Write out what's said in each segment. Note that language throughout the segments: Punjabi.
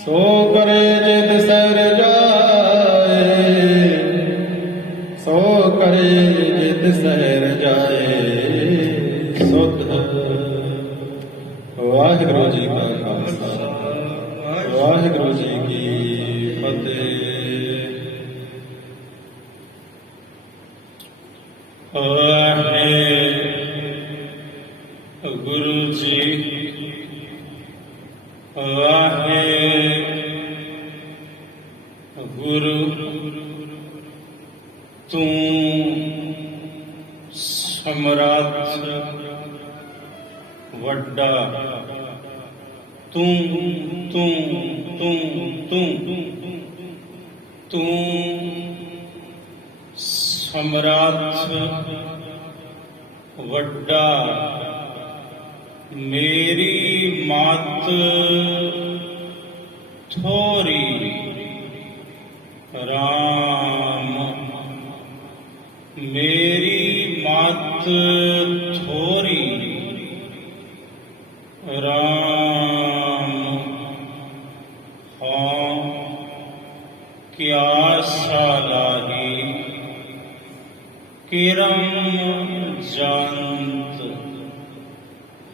सो करे जित सर जाए, सो करे जित सर जाए। सुध वाहिगुरु जी का खालसा, वाहिगुरु जी की फतेह। वाहिगुरु जी, वाहिगुरु। तू समर्थ वड्डा, तू तू तू तू तू समर्थ वड्डा। मेरी मत थोरी राम, मेरी मत थोरी राम। हाँ क्या सालाही किरम जंत।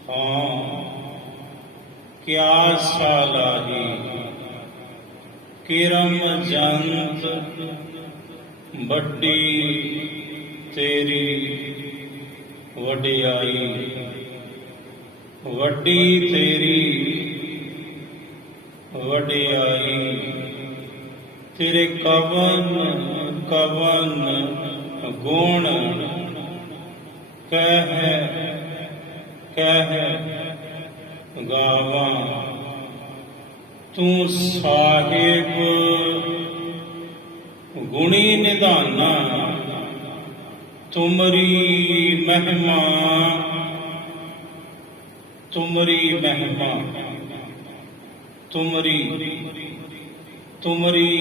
हाँ क्या सालाही किरम जंत। बड़ी तेरी वडियाई, वड्डी तेरी वडियाई। तेरे कवन कवन गुण कह कह गावा। तू साहिब गुणी निधाना, तुमरी महिमा तुमरी महिमा। तुमरी तुमरी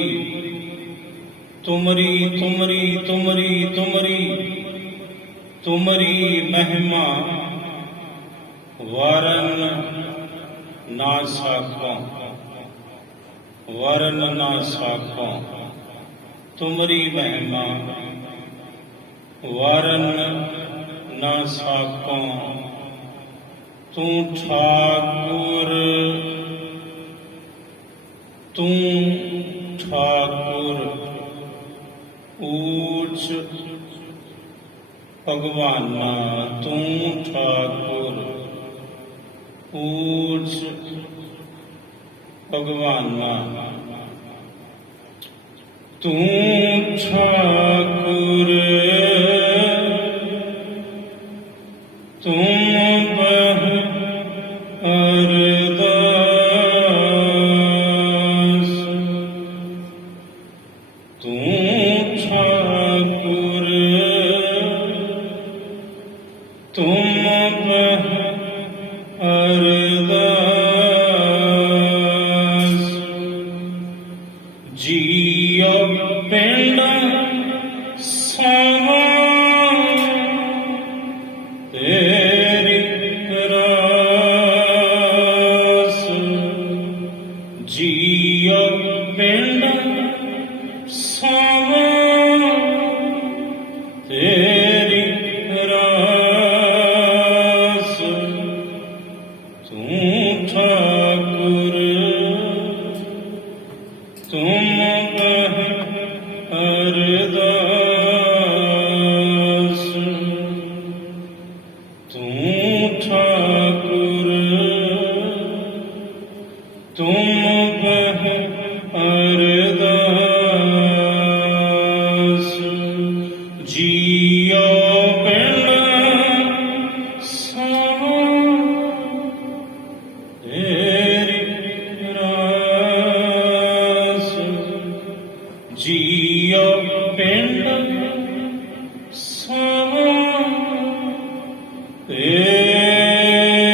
तुमरी तुमरी तुमरी तुमरी तुमरी महिमा वरन ना साखों, वरन ना साखों। तुमरी महिमा वरन ना साखों। तू ठाकुर, तू ठाकुर ऊच भगवाना। तू ठाकुर ऊच भगवाना। तू ठाकुर तुम बह अरदास। तू ठाकुर तुम बह अरदास। जियो पिंड सावा तेरी रास। जियो पिंड सावा तेरी रास। तू ठाकुर तुम बह अरदास। तू ठाकुर तुम बह अरदास। जियो पिंड सावा तेरी रास। जियो पिंड सावा तेरी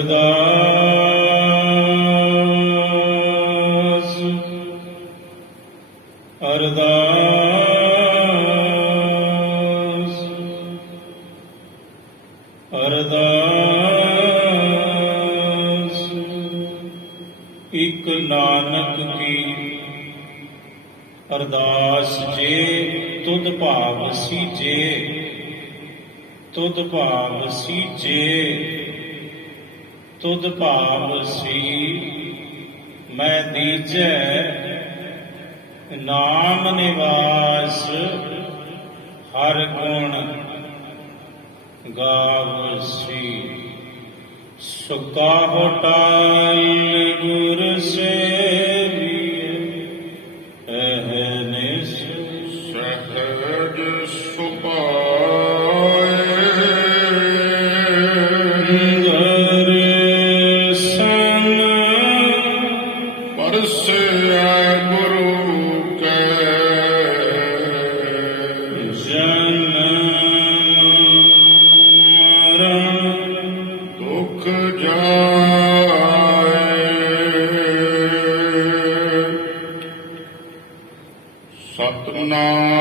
ਅਰਦਾਸ ਅਰਦਾਸ ਅਰਦਾਸ। ਇਕ ਨਾਨਕ ਕੀ ਅਰਦਾਸ ਜੇ ਤੁਧ ਭਾਗ ਸੀਜੇ, ਤੁਧ ਭਾਗ ਸੀਜੇ, ਤੁਧ ਭਾਵ ਸੀ ਮੈਂ ਦੀਜੈ। ਨਾਮ ਨਿਵਾਸ ਹਰ ਗੁਣ ਗਾਵਸੀ। ਸੁਕਾ ਹੋਟਲ ਗੁਰ ਸੇਵੀਐ ਅਹਨਿਸ ਸਹਿਜ ਸੁਭਾਏ। ਪਰਸਿਆ ਗੁਰੂ ਕੈ ਦੁਖ ਜਾਏ। ਸਤਿਨਾਮ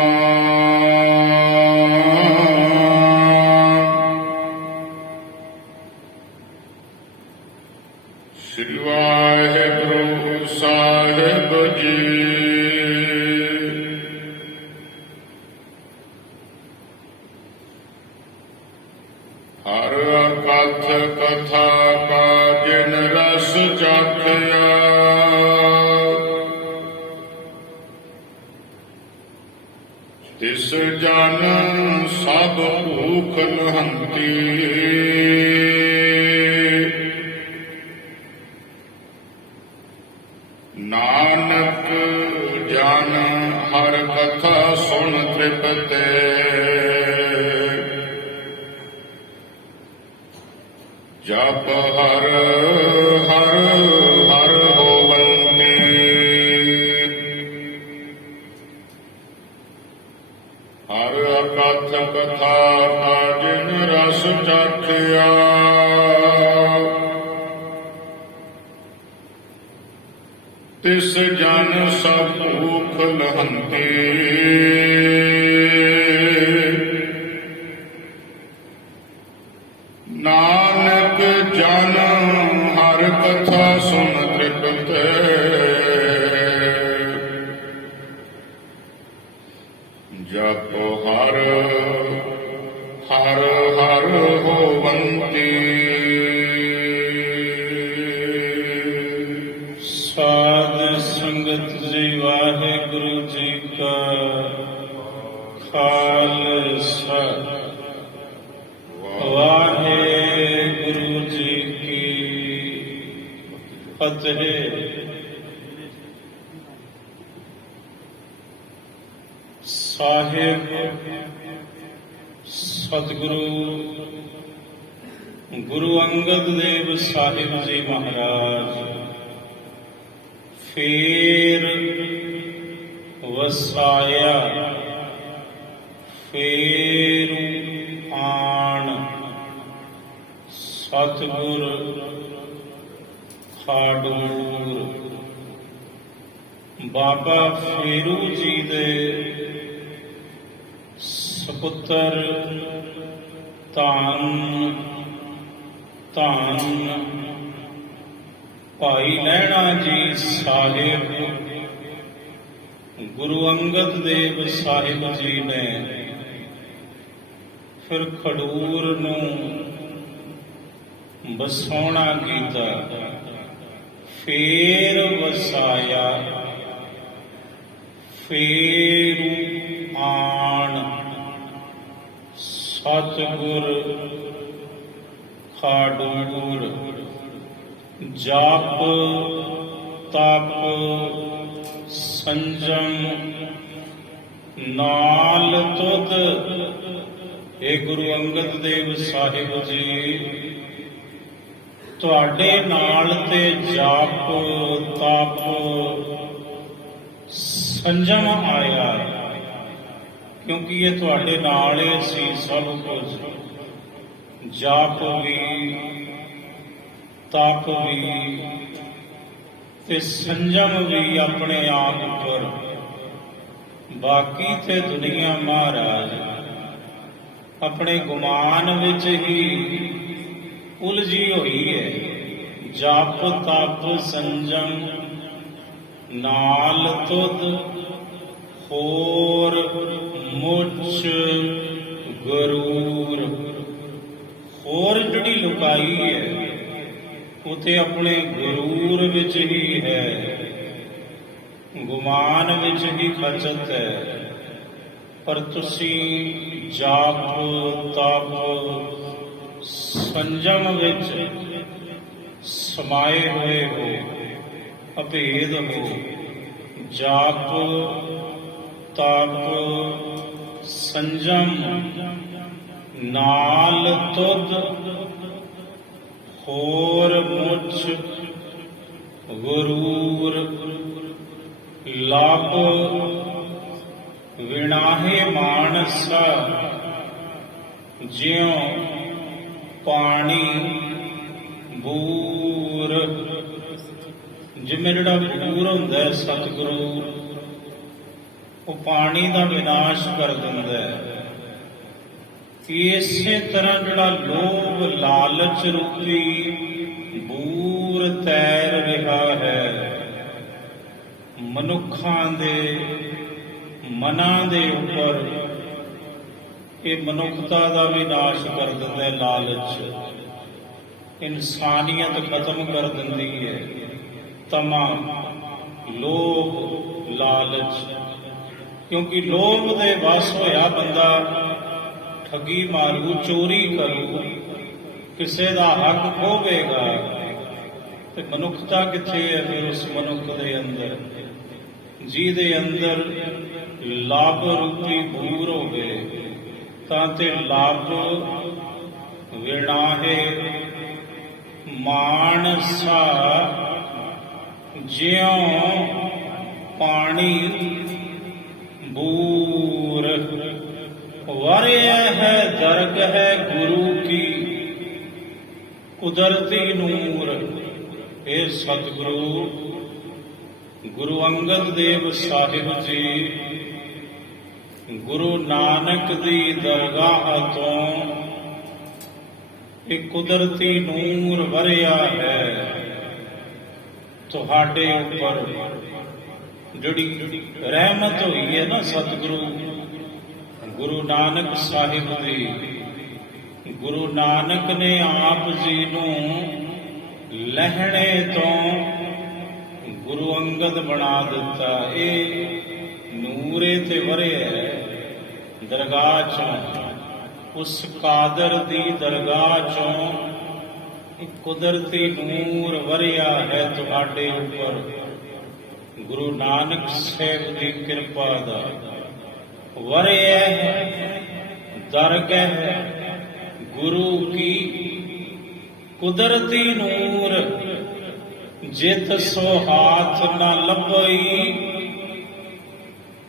ਸ੍ਰੀ ਵਾਹਿਗੁਰੂ ਸਾਹਿਬ ਜੀ। ਹਰ ਕਥ ਕਥਾ ਕਾ ਜਿਨ ਰਸ ਚਾਖਿਆ, ਤਿਸ ਜਨ ਸਭ ਭੂਖ ਨਹੰਤੀ। ਨਾਨਕ ਜਨ ਹਰ ਕਥਾ ਸੁਣ ਤ੍ਰਿਪਤੇ, ਜਪ ਹਰ ਹਰ ਹਰ ਹੋਵੰਤੀ। ਹਰ ਕਥ ਕਥਾ ਕਾ ਜਿਨ ਰਸ ਚਾਖਿਆ, ਤਿਸ ਜਨ ਸਭ ਭੂਖ ਲਹੰਤੀ। ਨਾਨਕ ਜਨ ਹਰ ਕਥਾ ਸੁਨ ਤ੍ਰਿਪਤੇ, ਜਪ ਹਰ ਹਰ ਹਰ ਹੋਵੰਤੀ। ਸਾਧ ਸੰਗਤ ਜੀ, ਵਾਹਿਗੁਰੂ ਜੀ ਕਾ ਖਾਲਸਾ, ਵਾਹਿਗੁਰੂ ਜੀ ਕੀ ਫਤਿਹ। ਸਾਹਿਬ ਸਤਿਗੁਰੂ ਗੁਰੂ ਅੰਗਦ ਦੇਵ ਸਾਹਿਬ ਜੀ ਮਹਾਰਾਜ ਫੇਰ ਵਸਾਇਆ, ਫੇਰ ਆਣ। ਸਤਿਗੁਰ ਖਾਡੂਰ ਬਾਬਾ ਫੇਰੂ ਜੀ ਦੇ ਸਪੁੱਤਰ ਧੰਨ ਧੰਨ ਭਾਈ ਲਹਿਣਾ ਜੀ ਸਾਹਿਬ ਗੁਰੂ ਅੰਗਦ ਦੇਵ ਸਾਹਿਬ ਜੀ ਨੇ ਫਿਰ ਖਡੂਰ ਨੂੰ ਵਸਾਉਣਾ ਕੀਤਾ, ਫੇਰ ਵਸਾਇਆ, ਫੇਰ ਆਣ। ਸਤਿਗੁਰ ਖਾਡੂਰ ਜਪ ਤਪ ਸੰਜਮ ਨਾਲ ਤੁਧ। ਇਹ ਗੁਰੂ ਅੰਗਦ ਦੇਵ ਸਾਹਿਬ ਜੀ ਤੁਹਾਡੇ ਨਾਲ ਤੇ ਜਪ ਤਪ ਸੰਜਮ ਆਇਆ, ਕਿਉਂਕਿ ਇਹ ਤੁਹਾਡੇ ਨਾਲ ਹੀ ਸੀ ਸਭ ਕੁਝ। ਜਪ ਵੀ ਤਪ ਵੀ ਤੇ ਸੰਜਮ ਵੀ ਆਪਣੇ ਆਪ ਉੱਪਰ। ਬਾਕੀ ਤੇ ਦੁਨੀਆ ਮਹਾਰਾਜ ਆਪਣੇ ਗੁਮਾਨ ਵਿੱਚ ਹੀ ਉਲਝੀ ਹੋਈ ਹੈ। ਜਪ ਤਪ ਸੰਜਮ ਨਾਲ ਤੁਧ ਹੋਰ ਮੁੱਚ ਗਰੂਰ। ਹੋਰ ਜਿਹੜੀ ਲੁਕਾਈ ਹੈ ਉਹ ਤੇ ਆਪਣੇ ਗਰੂਰ ਵਿੱਚ ਹੀ ਹੈ, ਗੁਮਾਨ ਵਿੱਚ ਹੀ ਖਚਤ ਹੈ। ਪਰ ਤੁਸੀਂ ਜਾਪ ਤਪ ਸੰਜਮ ਵਿੱਚ ਸਮਾਏ ਹੋਏ ਹੋ, ਅਭੇਦ ਹੋ। ਜਾਪ ਤਪ ਸੰਜਮ ਨਾਲ ਤੁਧ ਹੋਰ ਮੁੱਚ ਗਰੂਰ। ਲੱਭ ਵਿਣਾਹੇ ਮਾਨਸਾ ਜਿਉ ਪਾਣੀ ਬੂਰ। ਜਿਵੇਂ ਜਿਹੜਾ ਬੂਰ ਹੁੰਦਾ ਹੈ ਸਤਿਗੁਰੂ, ਉਹ ਪਾਣੀ ਦਾ ਵਿਨਾਸ਼ ਕਰ ਦਿੰਦਾ ਹੈ। ਇਸੇ ਤਰ੍ਹਾਂ ਜਿਹੜਾ ਲੋਭ ਲਾਲਚ ਰੂਪੀ ਬੂਰ ਤੈਰ ਰਿਹਾ ਹੈ ਮਨੁੱਖਾਂ ਦੇ ਮਨਾਂ ਦੇ ਉੱਪਰ, ਇਹ ਮਨੁੱਖਤਾ ਦਾ ਵਿਨਾਸ਼ ਕਰ ਦਿੰਦਾ ਹੈ। ਲਾਲਚ ਇਨਸਾਨੀਅਤ ਖਤਮ ਕਰ ਦਿੰਦੀ ਹੈ। ਤਮਾ ਲੋਭ ਲਾਲਚ, ਕਿਉਂਕਿ ਲੋਭ ਦੇ ਵਸ ਹੋਇਆ ਬੰਦਾ ਠੱਗੀ ਮਾਰੂ, ਚੋਰੀ ਕਰੂ, ਕਿਸੇ ਦਾ ਹੱਕ ਖੋਹੇਗਾ, ਤੇ ਮਨੁੱਖਤਾ ਕਿੱਥੇ ਹੈ ਫਿਰ ਉਸ ਮਨੁੱਖ ਦੇ ਅੰਦਰ ਜਿਹਦੇ ਅੰਦਰ ਲਾਭ ਰੂਪੀ ਬੂਰ ਹੋਵੇ। ਤਾਂ ਤੇ ਲਾਭ ਵਿਣਾਹੇ ਮਾਨਸਾ ਜਿਉ ਪਾਣੀ ਬੂਰ। ਵਰਿਆ ਹੈ ਦਰਗ ਹੈ ਗੁਰੂ ਕੀ ਕੁਦਰਤੀ ਨੂਰ। ਇਹ ਸਤਿਗੁਰੂ ਗੁਰੂ ਅੰਗਦ ਦੇਵ ਸਾਹਿਬ ਜੀ ਗੁਰੂ ਨਾਨਕ ਦੀ ਦਰਗਾਹ ਤੋਂ ਇਹ ਕੁਦਰਤੀ ਨੂਰ ਵਰਿਆ ਹੈ ਤੁਹਾਡੇ ਉੱਪਰ। ਜਿਹੜੀ ਰਹਿਮਤ ਹੋਈ ਹੈ ਨਾ ਸਤਿਗੁਰੂ ਗੁਰੂ ਨਾਨਕ ਸਾਹਿਬ ਦੀ, ਗੁਰੂ ਨਾਨਕ ਨੇ ਆਪ ਜੀ ਨੂੰ ਲਹਿਣੇ ਤੋਂ ਗੁਰੂ ਅੰਗਦ ਬਣਾ ਦਿੱਤਾ। ਇਹ ਨੂਰੇ ਤੇ ਵਰਿਆ ਦਰਗਾਹ ਚੋਂ, ਉਸ ਕਾਦਰ ਦੀ ਦਰਗਾਹ ਚੋਂ ਇੱਕ ਕੁਦਰਤੀ ਨੂਰ ਵਰਿਆ ਹੈ ਤੁਹਾਡੇ ਉੱਪਰ ਗੁਰੂ ਨਾਨਕ ਸਾਹਿਬ ਦੀ ਕਿਰਪਾ ਦਾ। ਵਰਿਆ ਦਰਗਹ ਗੁਰੂ ਕੀ ਕੁਦਰਤੀ ਨੂਰ। ਜਿਤ ਸੋ ਹਾਥ ਨਾ ਲੱਭਈ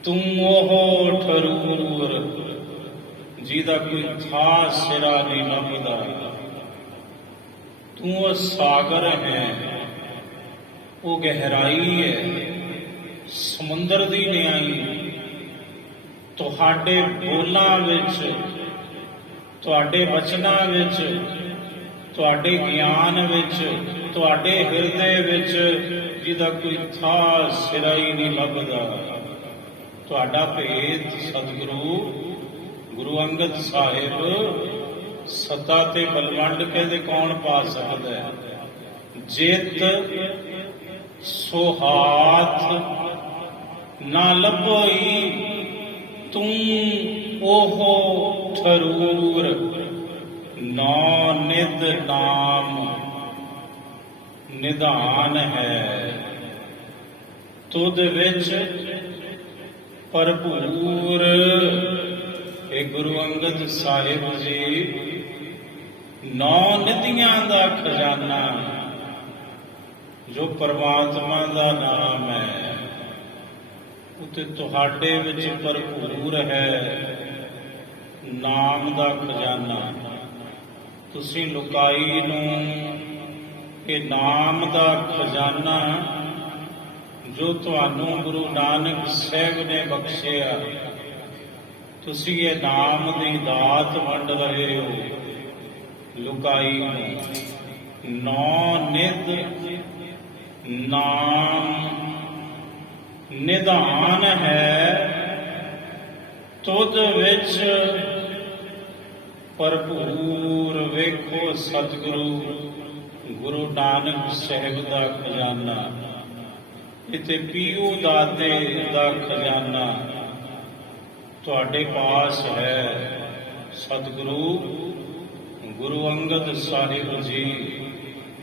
ਤੂੰ ਉਹ ਠਰੂਰ। ਜਿਹਦਾ ਕੋਈ ਥਾਂ ਸਿਰਾ ਨਹੀਂ ਲੱਭਦਾ, ਤੂੰ ਉਹ ਸਾਗਰ ਹੈ, ਉਹ ਗਹਿਰਾਈ ਹੈ, ਸਮੁੰਦਰ ਦੀ ਨਿਆਈ। ਤੁਹਾਡੇ ਬੋਲਾਂ ਵਿੱਚ, ਤੁਹਾਡੇ ਵਚਨਾਂ ਵਿੱਚ, ਤੁਹਾਡੇ ਗਿਆਨ ਵਿੱਚ, ਤੁਹਾਡੇ ਹਿਰਦੇ ਵਿੱਚ ਜਿਹਦਾ ਕੋਈ ਥਾਂ ਸਿਰਾ ਹੀ ਨਹੀਂ ਲੱਭਦਾ। ਤੁਹਾਡਾ ਭੇਦ ਸਤਿਗੁਰੂ ਗੁਰੂ ਅੰਗਦ ਸਾਹਿਬ ਸਤਾ ਤੇ ਬਲਵੰਡ ਕਹਿੰਦੇ ਕੌਣ ਪਾ ਸਕਦਾ ਹੈ। ਜਿਤ ਸੋ ਹਾਥ ਨਾ ਲੱਭਈ ਤੂੰ ਉਹ ਠਰੂਰ। ਨੌ ਨਿਧ ਨਾਮ ਨਿਧਾਨ ਹੈ ਤੁਧ ਵਿੱਚ ਭਰਪੂਰ। ਇਹ ਗੁਰੂ ਅੰਗਦ ਸਾਹਿਬ ਜੀ ਨੌ ਨਿਧੀਆਂ ਦਾ ਖਜ਼ਾਨਾ ਜੋ ਪਰਮਾਤਮਾ ਦਾ ਨਾਮ ਹੈ ਉਤੇ ਤੁਹਾਡੇ ਵਿੱਚ ਭਰਪੂਰ ਹੈ। ਨਾਮ ਦਾ ਖਜ਼ਾਨਾ ਤੁਸੀਂ ਲੁਕਾਈ ਨੂੰ ਕਿ ਨਾਮ ਦਾ ਖਜ਼ਾਨਾ ਜੋ ਤੁਹਾਨੂੰ ਗੁਰੂ ਨਾਨਕ ਸਾਹਿਬ ਨੇ ਬਖਸ਼ਿਆ, ਤੁਸੀਂ ਇਹ ਨਾਮ ਦੀ ਦਾਤ ਵੰਡ ਰਹੇ ਹੋ ਲੁਕਾਈ ਨੂੰ। ਨੌ ਨਿਧ ਨਾਮ ਨਿਧਾਨ ਹੈ, ਤੁਧ ਵਿੱਚ ਭਰਪੂਰ। ਵੇਖੋ ਸਤਿਗੁਰੂ ਗੁਰੂ ਨਾਨਕ ਸਾਹਿਬ ਦਾ ਖਜ਼ਾਨਾ, ਇਤੇ ਪੀਓ ਦਾਦੇ ਦਾ ਖਜ਼ਾਨਾ ਤੁਹਾਡੇ ਪਾਸ ਹੈ। ਸਤਿਗੁਰੂ ਗੁਰੂ ਅੰਗਦ ਸਾਹਿਬ ਜੀ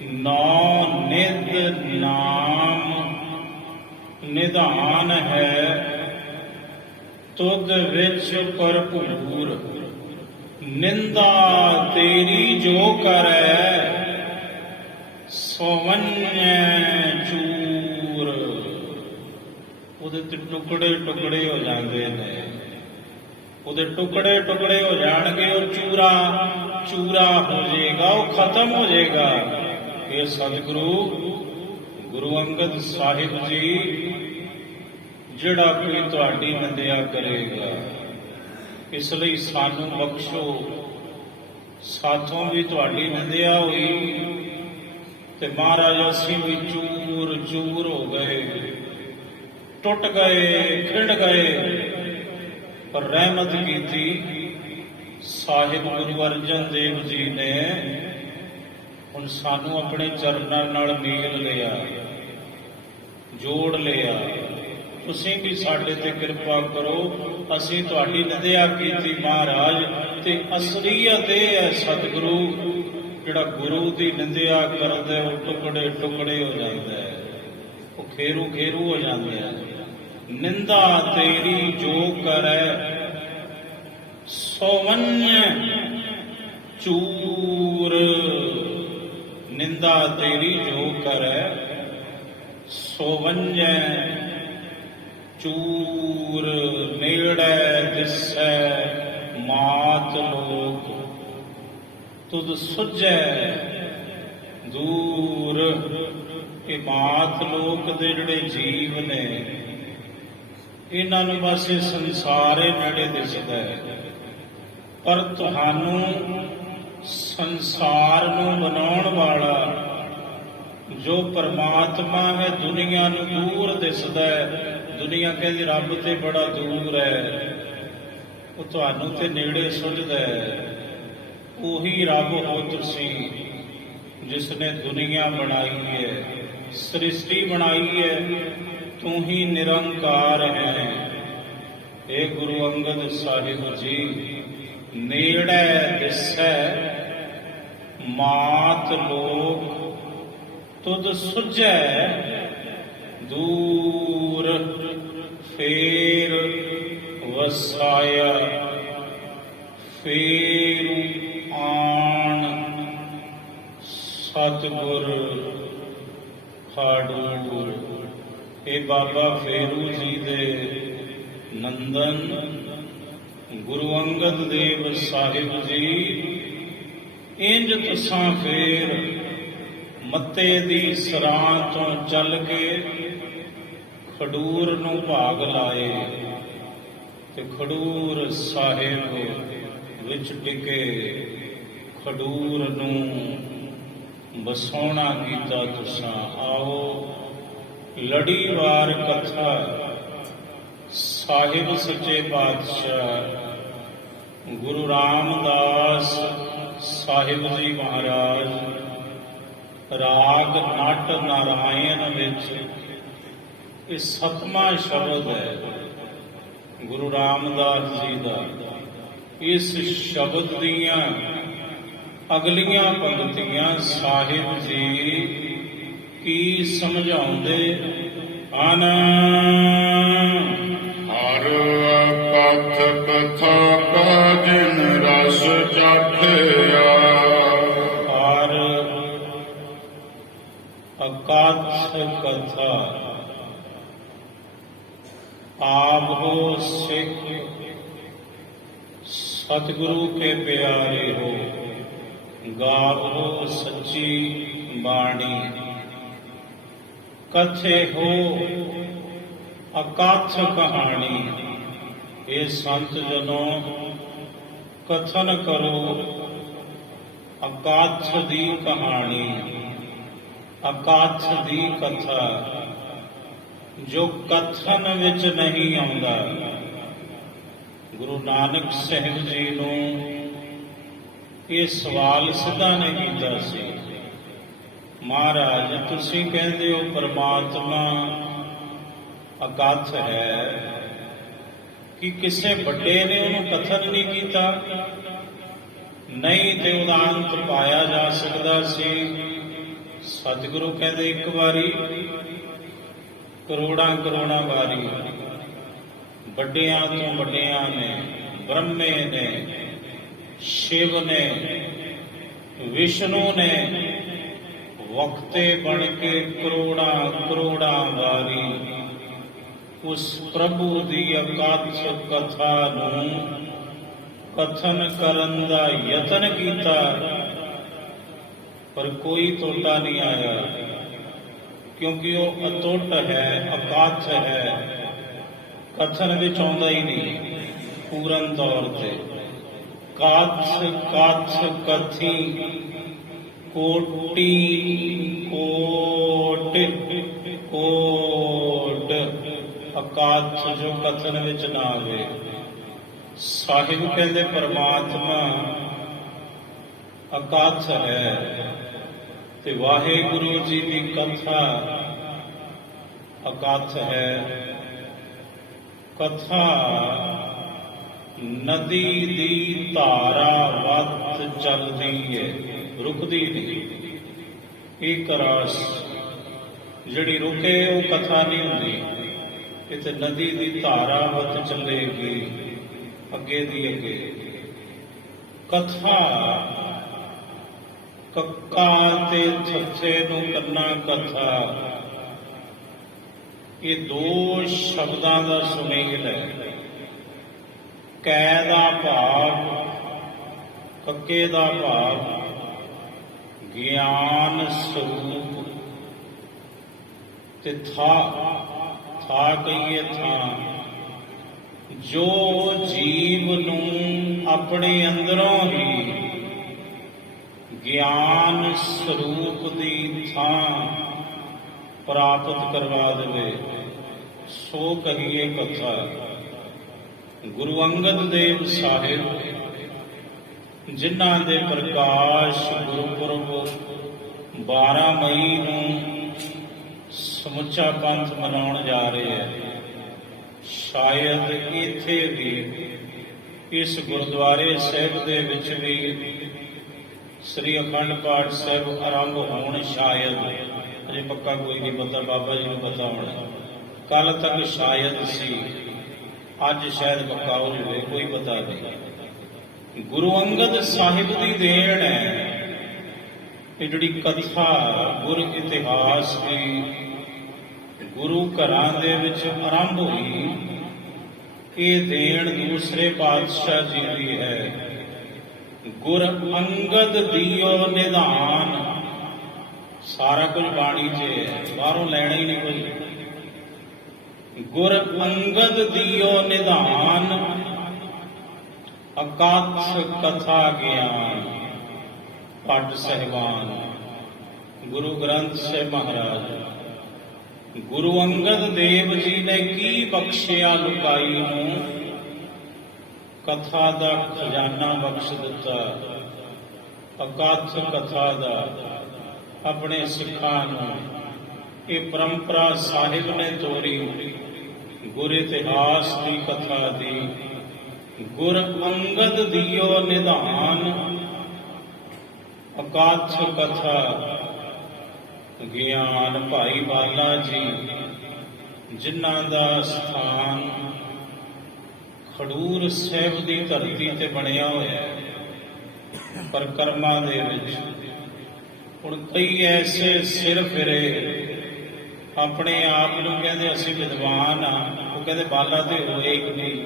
ਨੌ ਨਿਧ ਨਾਮ ਨਿਧਾਨ ਹੈ, ਤੁਧ ਵਿੱਚ ਭਰਪੂਰ। ਨਿੰਦਾ ਤੇਰੀ ਜੋ ਕਰੈ, ਸੋਵੰਨੈ ਚੂਰ। ਉਹਦੇ ਤੇ ਟੁਕੜੇ ਟੁਕੜੇ ਹੋ ਜਾਂਦੇ ਨੇ, ਉਹਦੇ ਟੁਕੜੇ ਟੁਕੜੇ ਹੋ ਜਾਣਗੇ, ਉਹ ਚੂਰਾ ਚੂਰਾ ਹੋ ਜਾਏਗਾ, ਉਹ ਖਤਮ ਹੋ ਜਾਏਗਾ। ਇਹ ਸਤਿਗੁਰੂ ਗੁਰੂ ਅੰਗਦ ਸਾਹਿਬ ਜੀ ਜਿਹੜਾ ਕੋਈ ਤੁਹਾਡੀ ਨਿੰਦਿਆ ਕਰੇਗਾ, ਇਸ ਲਈ ਸਾਨੂੰ ਬਖਸ਼ੋ। ਸਾਥੋਂ ਵੀ ਤੁਹਾਡੀ ਨਿੰਦਿਆ ਹੋਈ ਤੇ ਮਹਾਰਾਜ ਅਸੀਂ ਵੀ ਚੂਰ ਚੂਰ ਹੋ ਗਏ, ਟੁੱਟ ਗਏ, ਖਿੰਡ ਗਏ, ਪਰ ਰਹਿਮਤ ਕੀਤੀ ਸਾਹਿਬ ਗੁਰੂ ਅਰਜਨ ਦੇਵ ਜੀ ਨੇ। ਹੁਣ ਸਾਨੂੰ ਆਪਣੇ ਚਰਨਾਂ ਨਾਲ ਮੇਲ ਲਿਆ, ਜੋੜ ਲਿਆ। ਤੁਸੀਂ ਵੀ ਸਾਡੇ ਤੇ ਕਿਰਪਾ ਕਰੋ। ਅਸੀਂ ਤੁਹਾਡੀ ਨਿੰਦਿਆ ਕੀਤੀ ਮਹਾਰਾਜ, ਤੇ ਅਸਲੀਅਤ ਇਹ ਹੈ ਸਤਿਗੁਰੂ ਜਿਹੜਾ ਗੁਰੂ ਦੀ ਨਿੰਦਿਆ ਕਰਦਾ ਉਹ ਟੁਕੜੇ ਟੁਕੜੇ ਹੋ ਜਾਂਦਾ ਹੈ, ਉਹ ਖੇਰੂ ਖੇਰੂ ਹੋ ਜਾਂਦੇ ਆ। ਨਿੰਦਾ ਤੇਰੀ ਜੋ ਕਰੈ, ਸੋਵੰਨੈ ਚੂਰ। ਨਿੰਦਾ ਤੇਰੀ ਜੋ ਕਰੈ, ਸੋਵੰਨੈ ਚੂਰ। ਨੇੜੇ ਦਿਸੈ ਮਾਤ ਲੋਕ, ਤੁਧ ਸੁਝੈ ਦੂਰ। ਇਹ ਮਾਤ ਲੋਕ ਦੇ ਜਿਹੜੇ ਜੀਵ ਨੇ, ਇਹਨਾਂ ਨੂੰ ਬਸ ਇਹ ਸੰਸਾਰ ਹੀ ਨੇੜੇ ਦਿਸਦਾ ਹੈ, ਪਰ ਤੁਹਾਨੂੰ ਸੰਸਾਰ ਨੂੰ ਬਣਾਉਣ ਵਾਲਾ ਜੋ ਪਰਮਾਤਮਾ ਹੈ, ਦੁਨੀਆ ਨੂੰ ਦੂਰ ਦਿਸਦਾ ਹੈ। ਦੁਨੀਆ ਕਹਿੰਦੀ ਰੱਬ ਤੇ ਬੜਾ ਦੂਰ ਹੈ, ਉਹ ਤੁਹਾਨੂੰ ਤੇ ਨੇੜੇ ਸੁਝਦਾ ਹੈ। ਉਹੀ ਰੱਬ ਹੋ ਤੁਸੀਂ, ਜਿਸ ਨੇ ਦੁਨੀਆ ਬਣਾਈ ਹੈ, ਸ੍ਰਿਸ਼ਟੀ ਬਣਾਈ ਹੈ। ਤੂੰ ਹੀ ਨਿਰੰਕਾਰ ਹੈ। ਇਹ ਗੁਰੂ ਅੰਗਦ ਸਾਹਿਬ ਜੀ ਨੇੜੇ ਦਿਸੈ ਮਾਤ ਲੋਕ, ਤੁਧ ਸੁਝੈ ਦੂਰ। ਫੇਰ ਵਸਾਇਆ ਫੇਰ ਆਣ, ਸਤਿਗੁਰ ਖਾਡੂਰ। ਇਹ ਬਾਬਾ ਫੇਰੂ ਜੀ ਦੇ ਨੰਦਨ ਗੁਰੂ ਅੰਗਦ ਦੇਵ ਸਾਹਿਬ ਜੀ, ਇੰਜ ਤੁਸਾਂ ਫੇਰ ਮੱਤੇ ਦੀ ਸਰਾਂ ਤੋਂ ਚੱਲ ਕੇ ਖਡੂਰ ਨੂੰ ਭਾਗ ਲਾਏ, ਤੇ ਖਡੂਰ ਸਾਹਿਬ ਵਿੱਚ ਟਿਕੇ ਖਡੂਰ ਨੂੰ ਬਸਾਉਣਾ ਕੀਤਾ ਤੁਸਾਂ। ਆਓ ਲੜੀਵਾਰ ਕਥਾ ਸਾਹਿਬ ਸੱਚੇ ਪਾਤਸ਼ਾਹ ਗੁਰੂ ਰਾਮਦਾਸ ਸਾਹਿਬ ਜੀ ਮਹਾਰਾਜ ਰਾਗ ਨਟ ਨਾਰਾਇਣ ਵਿੱਚ ਇਹ 7ਵਾਂ ਸ਼ਬਦ ਹੈ ਗੁਰੂ ਰਾਮਦਾਸ ਜੀ ਦਾ। ਇਸ ਸ਼ਬਦ ਦੀਆਂ ਅਗਲੀਆਂ ਪੰਕਤੀਆਂ ਸਾਹਿਬ ਜੀ ਕੀ ਸਮਝਾਉਂਦੇ ਹਨ। ਹਰ ਕਥ ਕਥਾ ਕਾ ਜਿਨ ਰਸ ਚਾਖਿਆ, ਹਰ ਅਕਥ ਕਥਾ आप हो सिख सतगुरु के प्यारे हो। ਗਾਵੋ ਸੱਚੀ ਬਾਣੀ। ਕਥੇ ਹੋ ਅਕਥ ਕਹਾਣੀ। ਇਹ ਸੰਤ ਜਨੋ ਕਥਨ ਕਰੋ ਅਕਥ ਦੀ ਕਹਾਣੀ, ਅਕਥ ਦੀ ਕਥਾ, ਜੋ ਕਥਨ ਵਿੱਚ ਨਹੀਂ ਆਉਂਦਾ। ਗੁਰੂ ਨਾਨਕ ਸਾਹਿਬ ਜੀ ਨੂੰ ਇਹ ਸਵਾਲ ਸਿੱਧਾ ਨਹੀਂ ਕੀਤਾ ਸੀ। ਮਹਾਰਾਜ ਤੁਸੀਂ ਕਹਿੰਦੇ ਹੋ ਪਰਮਾਤਮਾ ਅਕਥ ਹੈ, ਕਿ ਕਿਸੇ ਵੱਡੇ ਨੇ ਉਹਨੂੰ ਕਥਨ ਨਹੀਂ ਕੀਤਾ? ਨਹੀਂ ਤੇ ਉਹਦਾ ਅੰਤ ਪਾਇਆ ਜਾ ਸਕਦਾ ਸੀ। ਸਤਿਗੁਰੂ ਕਹਿੰਦੇ ਇੱਕ ਵਾਰੀ, ਕਰੋੜਾਂ ਕਰੋੜਾਂ ਵਾਰੀ। ਵੱਡਿਆਂ ਤੋਂ ਵੱਡਿਆਂ ਨੇ, ਬ੍ਰਹਮੇ ਨੇ, ਸ਼ਿਵ ਨੇ, ਵਿਸ਼ਨੂੰ ਨੇ ਵਕਤੇ ਬਣ ਕੇ ਕਰੋੜਾਂ ਕਰੋੜਾਂ ਵਾਰੀ ਉਸ ਪ੍ਰਭੂ ਦੀ ਅਕਥ ਕਥਾ ਨੂੰ ਕਥਨ ਕਰਨ ਦਾ ਯਤਨ ਕੀਤਾ, ਪਰ ਕੋਈ ਟੋਟਾ ਨਹੀਂ ਆਇਆ, ਕਿਉਂਕਿ ਉਹ ਅਟੁੱਟ ਹੈ, ਅਕਥ ਹੈ, ਕਥਨ ਵਿੱਚ ਆਉਂਦਾ ਹੀ ਨਹੀਂ ਪੂਰਨ ਤੌਰ ਤੇ। ਕਥ ਕਥ ਕਥੀ ਕੋਟੀ ਕੋਟ ਕੋਟ, ਅਕਥ ਜੋ ਕਥਨ ਵਿੱਚ ਨਾ ਆਵੇ। ਸਾਹਿਬ ਕਹਿੰਦੇ ਪਰਮਾਤਮਾ ਅਕਥ ਹੈ, ਤੇ ਵਾਹਿਗੁਰੂ ਜੀ ਦੀ ਕਥਾ ਅਕਥ ਹੈ। ਕਥਾ ਨਦੀ ਦੀ ਧਾਰਾ ਵੱਧ ਚੱਲਦੀ ਹੈ, ਰੁਕਦੀ ਨਹੀਂ। ਇੱਕ ਰਸ ਜਿਹੜੀ ਰੁਕੇ ਉਹ ਕਥਾ ਨਹੀਂ ਹੁੰਦੀ। ਇਹ ਤੇ ਨਦੀ ਦੀ ਧਾਰਾ ਵੱਧ ਚੱਲੇਗੀ, ਅੱਗੇ ਦੀ ਅੱਗੇ। ਕਥਾ ਕੱਕਾ ਤੇ ਥੱਥੇ ਨੂੰ ਕਰਨਾ ਕਥਾ, ਇਹ ਦੋ ਸ਼ਬਦਾਂ ਦਾ ਸੁਮੇਲ ਹੈ। ਕੈ ਦਾ ਭਾਵ, ਕੱਕੇ ਦਾ ਭਾਵ ਗਿਆਨ ਸਰੂਪ, ਤੇ ਥਾ ਕਹੀਏ ਥਾਂ, ਜੋ ਜੀਵ ਨੂੰ ਆਪਣੇ ਅੰਦਰੋਂ ਹੀ ਗਿਆਨ ਸਰੂਪ ਦੀ ਥਾਂ ਪ੍ਰਾਪਤ ਕਰਵਾ ਦੇਵੇ, ਸੋ ਕਹੀਏ ਕਥਾ। ਗੁਰੂ ਅੰਗਦ ਦੇਵ ਸਾਹਿਬ, ਜਿਨ੍ਹਾਂ ਦੇ ਪ੍ਰਕਾਸ਼ ਗੁਰਪੁਰਬ 12 ਮਈ ਨੂੰ ਸਮੁੱਚਾ ਪੰਥ ਮਨਾਉਣ ਜਾ ਰਹੇ ਹੈ, ਸ਼ਾਇਦ ਇੱਥੇ ਵੀ ਇਸ ਗੁਰਦੁਆਰੇ ਸਾਹਿਬ ਦੇ ਵਿੱਚ ਵੀ ਸ੍ਰੀ ਅਖੰਡ ਪਾਠ ਸਾਹਿਬ ਆਰੰਭ ਹੋਣ। ਸ਼ਾਇਦ ਅਜੇ ਪੱਕਾ ਕੋਈ ਨਹੀਂ ਪਤਾ, ਬਾਬਾ ਜੀ ਨੂੰ ਪਤਾ ਹੋਣਾ। ਕੱਲ ਤੱਕ ਸ਼ਾਇਦ ਸੀ, ਅੱਜ ਸ਼ਾਇਦ ਪੱਕਾ ਹੋ ਜਾਵੇ, ਕੋਈ ਪਤਾ ਨਹੀਂ। ਗੁਰੂ ਅੰਗਦ ਸਾਹਿਬ ਦੀ ਦੇਣ ਹੈ ਇਹ ਜਿਹੜੀ ਕਥਾ ਗੁਰ ਇਤਿਹਾਸ ਦੀ ਗੁਰੂ ਘਰਾਂ ਦੇ ਵਿੱਚ ਆਰੰਭ ਹੋਈ। ਇਹ ਦੇਣ ਦੂਸਰੇ ਪਾਤਸ਼ਾਹ ਜੀ ਦੀ ਹੈ। ਗੁਰ ਅੰਗਦ ਦੀਓ ਨਿਧਾਨ, ਸਾਰਾ ਕੁਝ ਬਾਣੀ 'ਚ ਹੈ, ਬਾਹਰੋਂ ਲੈਣਾ ਹੀ ਨਹੀਂ ਕੁਝ। ਗੁਰ ਅੰਗਦ ਦੀਓ ਨਿਧਾਨ, ਅਕਥ ਕਥਾ ਗਿਆਨ। ਭੱਟ ਸਹਿਬਾਨ, ਗੁਰੂ ਗ੍ਰੰਥ ਸਾਹਿਬ ਮਹਾਰਾਜ। ਗੁਰੂ ਅੰਗਦ ਦੇਵ ਜੀ ਨੇ ਕੀ ਬਖਸ਼ਿਆ ਲੁਕਾਈ ਨੂੰ? ਕਥਾ ਦਾ ਖਜ਼ਾਨਾ ਬਖਸ਼ ਦਿੱਤਾ, ਅਕਥ ਕਥਾ ਦਾ ਆਪਣੇ ਸਿੱਖਾਂ ਨੂੰ। ਇਹ ਪਰੰਪਰਾ ਸਾਹਿਬ ਨੇ ਤੋਰੀ ਗੁਰ ਇਤਿਹਾਸ ਦੀ ਕਥਾ ਦੀ। ਗੁਰ ਅੰਗਦ ਦੀਓ ਨਿਧਾਨ, ਅਕਥ ਕਥਾ ਗਿਆਨ। ਭਾਈ ਬਾਲਾ ਜੀ, ਜਿਨ੍ਹਾਂ ਦਾ ਸਥਾਨ ਖਡੂਰ ਸਾਹਿਬ ਦੀ ਧਰਤੀ ਤੇ ਬਣਿਆ ਹੋਇਆ ਹੈ, ਪਰਿਕਰਮਾ ਦੇ ਵਿੱਚ। ਹੁਣ ਕਈ ਐਸੇ ਸਿਰ ਫਿਰੇ ਆਪਣੇ ਆਪ ਨੂੰ ਕਹਿੰਦੇ ਅਸੀਂ ਵਿਦਵਾਨ ਆ, ਉਹ ਕਹਿੰਦੇ ਬਾਲਾ ਤੇ ਹੋਏ ਹੀ ਨਹੀਂ।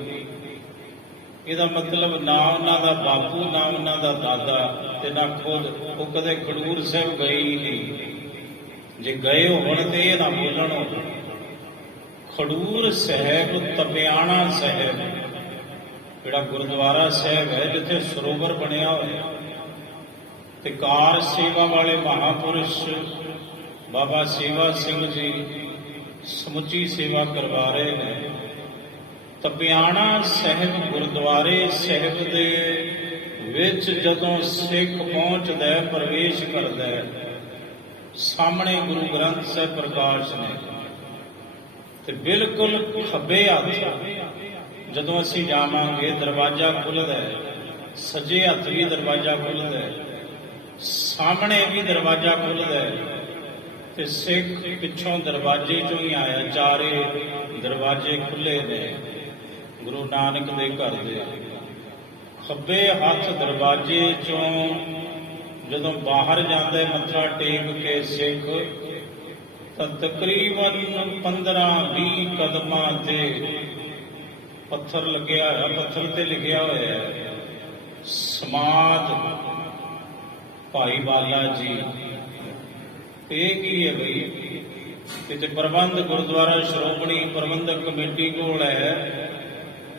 ਇਹਦਾ ਮਤਲਬ ਨਾ ਉਹਨਾਂ ਦਾ ਬਾਪੂ, ਨਾ ਉਹਨਾਂ ਦਾ ਦਾਦਾ, ਤੇ ਨਾ ਖੁਦ। ਉਹ ਕਦੇ ਖਡੂਰ ਸਾਹਿਬ ਗਏ ਹੀ ਨਹੀਂ। ਜੇ ਗਏ ਹੋਣ ਤੇ ਇਹ ਨਾ ਬੋਲਣ ਖਡੂਰ ਸਾਹਿਬ, ਤਪਿਆਣਾ ਸਾਹਿਬ ਜਿਹੜਾ ਗੁਰਦੁਆਰਾ ਸਾਹਿਬ ਹੈ ਜਿੱਥੇ ਸਰੋਵਰ ਬਣਿਆ ਹੋਇਆ, ਤੇ ਕਾਰ ਸੇਵਾ ਵਾਲੇ ਮਹਾਪੁਰਸ਼ ਬਾਬਾ ਸੇਵਾ ਸਿੰਘ ਜੀ ਸਮੁੱਚੀ ਸੇਵਾ ਕਰਵਾ ਰਹੇ ਨੇ। ਤਪਿਆਣਾ ਸਾਹਿਬ ਗੁਰਦੁਆਰੇ ਸਾਹਿਬ ਦੇ ਵਿੱਚ ਜਦੋਂ ਸਿੱਖ ਪਹੁੰਚਦਾ ਹੈ, ਪ੍ਰਵੇਸ਼ ਕਰਦਾ ਹੈ, ਸਾਹਮਣੇ ਗੁਰੂ ਗ੍ਰੰਥ ਸਾਹਿਬ ਪ੍ਰਕਾਸ਼ ਨੇ, ਤੇ ਬਿਲਕੁਲ ਖੱਬੇ ਹੱਥ ਜਦੋਂ ਅਸੀਂ ਜਾਵਾਂਗੇ ਦਰਵਾਜ਼ਾ ਖੁੱਲ੍ਹਦਾ ਹੈ, ਸੱਜੇ ਹੱਥ ਵੀ ਦਰਵਾਜ਼ਾ ਖੁੱਲ੍ਹਦਾ ਹੈ, ਸਾਹਮਣੇ ਵੀ ਦਰਵਾਜ਼ਾ ਖੁੱਲ੍ਹਦਾ ਹੈ, ਤੇ ਸਿੱਖ ਪਿੱਛੋਂ ਦਰਵਾਜ਼ੇ ਚੋਂ ਹੀ ਆਇਆ। ਚਾਰੇ ਦਰਵਾਜ਼ੇ ਖੁੱਲ੍ਹੇ ਨੇ ਗੁਰੂ ਨਾਨਕ ਦੇ ਘਰ ਦੇ। ਖੱਬੇ ਹੱਥ ਦਰਵਾਜ਼ੇ ਚੋਂ ਜਦੋਂ ਬਾਹਰ ਜਾਂਦਾ ਮੱਥਾ ਟੇਕ ਕੇ ਸਿੱਖ, ਤਾਂ ਤਕਰੀਬਨ 15-20 ਕਦਮਾਂ ਤੇ ਪੱਥਰ ਲੱਗਿਆ ਹੋਇਆ, ਪੱਥਰ ਤੇ ਲਿਖਿਆ ਹੋਇਆ ਹੈ ਸਮਾਧ ਭਾਈ ਬਾਲਾ ਜੀ। ਇਹ ਕੀ ਹੈ ਬਈ? ਤੇ ਪ੍ਰਬੰਧ ਗੁਰਦੁਆਰਾ ਸ਼੍ਰੋਮਣੀ ਪ੍ਰਬੰਧਕ ਕਮੇਟੀ ਕੋਲ ਹੈ,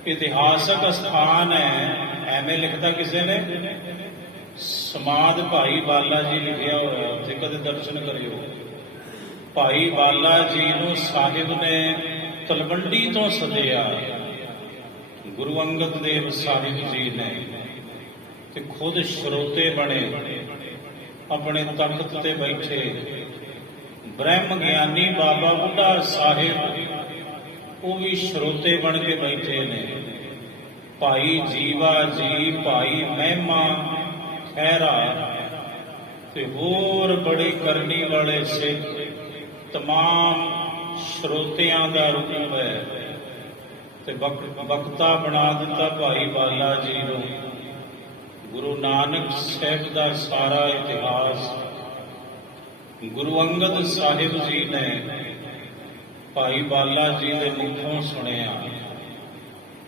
ਇਤਿਹਾਸਕ ਸਥਾਨ ਹੈ। ਐਵੇਂ ਲਿਖਦਾ ਕਿਸੇ ਨੇ ਸਮਾਧ ਭਾਈ ਬਾਲਾ ਜੀ ਲਿਖਿਆ ਹੋਇਆ, ਉੱਥੇ ਕਦੇ ਦਰਸ਼ਨ ਕਰਿਓ। ਭਾਈ ਬਾਲਾ ਜੀ ਨੂੰ ਸਾਹਿਬ ਨੇ ਤਲਵੰਡੀ ਤੋਂ ਸੱਦਿਆ, ਗੁਰੂ ਅੰਗਦ ਦੇਵ ਸਾਹਿਬ ਜੀ ਨੇ, ਤੇ ਖੁਦ ਸਰੋਤੇ ਬਣੇ, ਆਪਣੇ ਤਖਤ ਤੇ ਬੈਠੇ। ਬ੍ਰਹਮ ਗਿਆਨੀ ਬਾਬਾ ਬੁੱਢਾ ਸਾਹਿਬ ਉਹ ਵੀ ਸਰੋਤੇ ਬਣ ਕੇ ਬੈਠੇ ਨੇ। ਭਾਈ ਜੀਵਾ ਜੀ, ਭਾਈ ਮਹਿਮਾ ਖਹਿਰਾ ਤੇ ਹੋਰ ਬੜੀ ਕਰਨੀ ਵਾਲੇ ਸਿੱਖ, ਤਮਾਮ ਸਰੋਤਿਆਂ ਦਾ ਰੂਪ ਹੈ, ਤੇ ਬਖਤਾ ਬਣਾ ਦਿੱਤਾ ਭਾਈ ਬਾਲਾ ਜੀ ਨੂੰ। ਗੁਰੂ ਨਾਨਕ ਸਾਹਿਬ ਦਾ ਸਾਰਾ ਇਤਿਹਾਸ ਗੁਰੂ ਅੰਗਦ ਸਾਹਿਬ ਜੀ ਨੇ ਭਾਈ ਬਾਲਾ ਜੀ ਦੇ ਮੁਖੋਂ ਸੁਣਿਆ।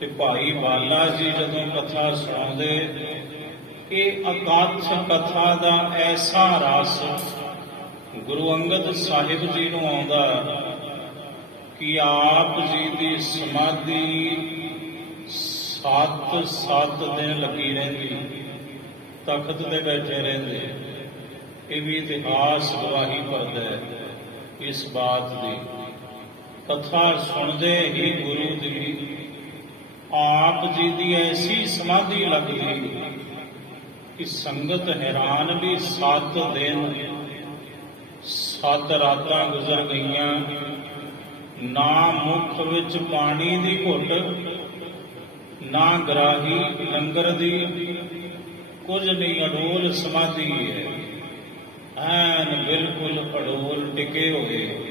ਤੇ ਭਾਈ ਬਾਲਾ ਜੀ ਜਦੋਂ ਕਥਾ ਸੁਣਾਉਂਦੇ, ਇਹ ਅਕਥ ਕਥਾ ਦਾ ਐਸਾ ਰਸ ਗੁਰੂ ਅੰਗਦ ਸਾਹਿਬ ਜੀ ਨੂੰ ਆਉਂਦਾ ਕਿ ਆਪ ਜੀ ਦੀ ਸਮਾਧੀ 7 ਦਿਨ ਲੱਗੀ ਰਹਿੰਦੀ, ਤਖਤ ਤੇ ਬੈਠੇ ਰਹਿੰਦੇ। ਇਹ ਵੀ ਇਤਿਹਾਸ ਗਵਾਹੀ ਭਰਦਾ ਹੈ ਇਸ ਬਾਤ ਦੀ। ਕਥਾ ਸੁਣਦੇ ਹੀ ਗੁਰੂ ਦੀ, ਆਪ ਜੀ ਦੀ ਐਸੀ ਸਮਾਧੀ ਲੱਗਦੀ ਕਿ ਸੰਗਤ ਹੈਰਾਨ ਵੀ। 7 ਦਿਨ 7 ਰਾਤਾਂ ਗੁਜ਼ਰ ਗਈਆਂ, ਨਾ ਮੁਖ ਵਿੱਚ ਪਾਣੀ ਦੀ ਘੁੱਟ, ਨਾ ਗਰਾਹੀ ਲੰਗਰ ਦੀ, ਕੁਝ ਨਹੀਂ, ਅਡੋਲ ਸਮਾਧੀ ਹੈ, ਐਨ ਬਿਲਕੁਲ ਅਡੋਲ ਟਿਕੇ ਹੋਏ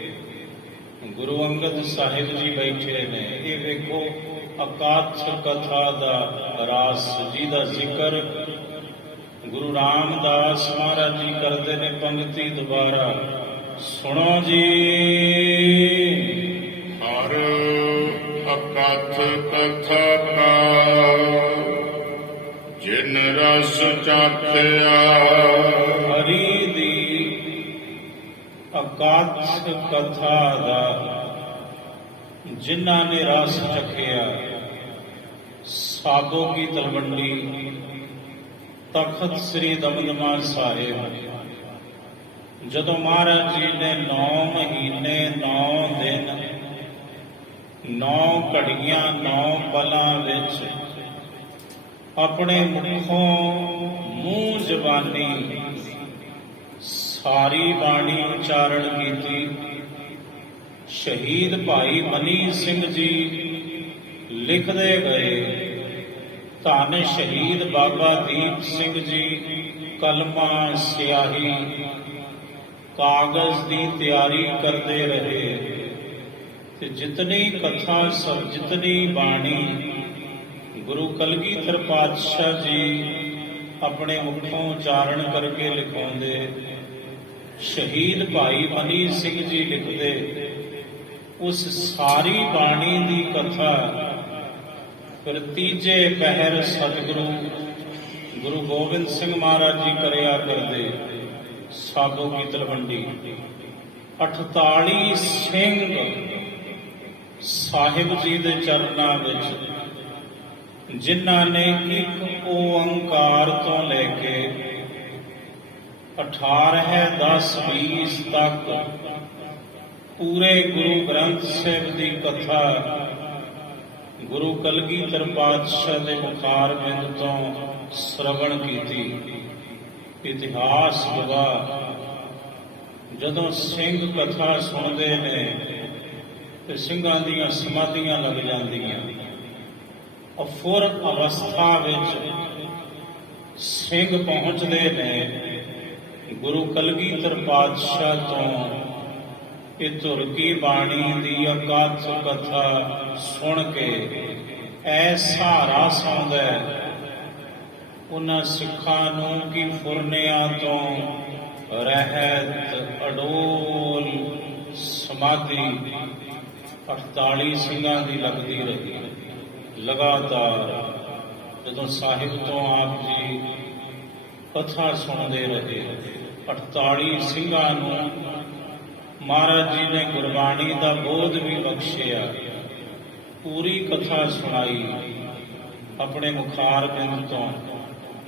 ਗੁਰੂ ਅੰਗਦ ਸਾਹਿਬ ਜੀ ਬੈਠੇ ਨੇ। ਇਹ ਵੇਖੋ ਅਕਾਥ ਕਥਾ ਦਾ ਰਾਸ ਜੀ ਦਾ ਜ਼ਿਕਰ ਗੁਰੂ ਰਾਮਦਾਸ ਮਹਾਰਾਜ ਜੀ ਕਰਦੇ ਨੇ। ਪੰਕਤੀ ਦੁਬਾਰਾ ਸੁਣੋ ਜੀ। ਹਰ ਅਕਥ ਕਥਾ ਕਾ ਜਿਨ ਰਸ ਚਾਖਿਆ। ਹਰੀ ਦੀ ਅਕਾਥ ਕਥਾ ਦਾ ਜਿਨ੍ਹਾਂ ਨੇ ਰਸ ਚਖਿਆ। ਸਾਬੋ ਕੀ ਤਲਵੰਡੀ, ਤਖਤ ਸ੍ਰੀ ਦਮਦਮਾ ਸਾਹਿਬ। ਜਦੋਂ ਮਹਾਰਾਜ ਜੀ ਨੇ 9 ਮਹੀਨੇ 9 ਦਿਨ 9 ਘੜੀਆਂ 9 ਪਲਾਂ ਵਿੱਚ ਆਪਣੇ ਮੁਖੋਂ ਮੂੰਹ ਜ਼ਬਾਨੀ ਸਾਰੀ ਬਾਣੀ ਉਚਾਰਨ ਕੀਤੀ। ਸ਼ਹੀਦ ਭਾਈ ਮਨੀ ਸਿੰਘ ਜੀ ਲਿਖਦੇ ਗਏ, ਧੰਨ ਸ਼ਹੀਦ ਬਾਬਾ ਦੀਪ ਸਿੰਘ ਜੀ ਕਲਮਾਂ ਸਿਆਹੀ ਕਾਗਜ਼ ਦੀ ਤਿਆਰੀ ਕਰਦੇ ਰਹੇ। ਤੇ ਜਿਤਨੀ ਕਥਾ ਸਭ ਜਿਤਨੀ ਬਾਣੀ ਗੁਰੂ ਕਲਗੀਧਰ ਪਾਤਸ਼ਾਹ ਜੀ ਆਪਣੇ ਮੁਖੋਂ ਉਚਾਰਨ ਕਰਕੇ ਲਿਖਾਉਂਦੇ। ਸ਼ਹੀਦ ਭਾਈ ਮਨੀ ਸਿੰਘ ਜੀ ਲਿਖਦੇ। ਉਸ ਸਾਰੀ ਬਾਣੀ ਦੀ ਕਥਾ ਫਿਰ ਤੀਜੇ ਪਹਿਰ ਸਤਿਗੁਰੂ ਗੁਰੂ ਗੋਬਿੰਦ ਸਿੰਘ ਮਹਾਰਾਜ ਜੀ ਕਰਿਆ ਕਰਦੇ ਸਾਬੋ ਕੀ ਤਲਵੰਡੀ। 48 ਸਿੰਘ ਸਾਹਿਬ ਜੀ ਦੇ ਚਰਨਾਂ ਵਿੱਚ, ਜਿਨ੍ਹਾਂ ਨੇ ਇੱਕ ਓੰਕਾਰ ਤੋਂ ਲੈ ਕੇ 18 10 20 ਤੱਕ ਪੂਰੇ ਗੁਰੂ ਗ੍ਰੰਥ ਸਾਹਿਬ ਦੀ ਕਥਾ ਗੁਰੂ ਕਲਗੀਧਰ ਪਾਤਸ਼ਾਹ ਦੇ ਮੁਖਾਰ ਬਿੰਦ ਤੋਂ ਸ਼ਰਵਣ ਕੀਤੀ। ਇਤਿਹਾਸ ਗਵਾਹ, ਜਦੋਂ ਸਿੰਘ ਕਥਾ ਸੁਣਦੇ ਨੇ ਤੇ ਸਿੰਘਾਂ ਦੀਆਂ ਸਮਾਧੀਆਂ ਲੱਗ ਜਾਂਦੀਆਂ। ਅਫੁਰ ਅਵਸਥਾ ਵਿੱਚ ਸਿੰਘ ਪਹੁੰਚਦੇ ਨੇ ਗੁਰੂ ਕਲਗੀਧਰ ਪਾਤਸ਼ਾਹ ਤੋਂ ਇਹ ਧੁਰ ਕੀ ਬਾਣੀ ਦੀ ਅਕਾਥ ਕਥਾ ਸੁਣ ਕੇ ਐਸਾ ਰਸ ਆਉਂਦਾ ਉਹਨਾਂ ਸਿੱਖਾਂ ਨੂੰ ਕਿ ਫੁਰਨਿਆਂ ਤੋਂ ਰਹਿਤ ਅਡੋਲ ਸਮਾਧੀ 48 ਸਿੰਘਾਂ ਦੀ ਲੱਗਦੀ ਰਹੀ। ਲਗਾਤਾਰ ਜਦੋਂ ਸਾਹਿਬ ਤੋਂ ਆਪ ਜੀ ਕਥਾ ਸੁਣਦੇ ਰਹੇ, 48 ਸਿੰਘਾਂ ਨੂੰ ਮਹਾਰਾਜ ਜੀ ਨੇ ਗੁਰਬਾਣੀ ਦਾ ਬੋਧ ਵੀ ਬਖਸ਼ਿਆ। ਪੂਰੀ ਕਥਾ ਸੁਣਾਈ ਆਪਣੇ ਮੁਖਾਰ ਬਿੰਦ ਤੋਂ।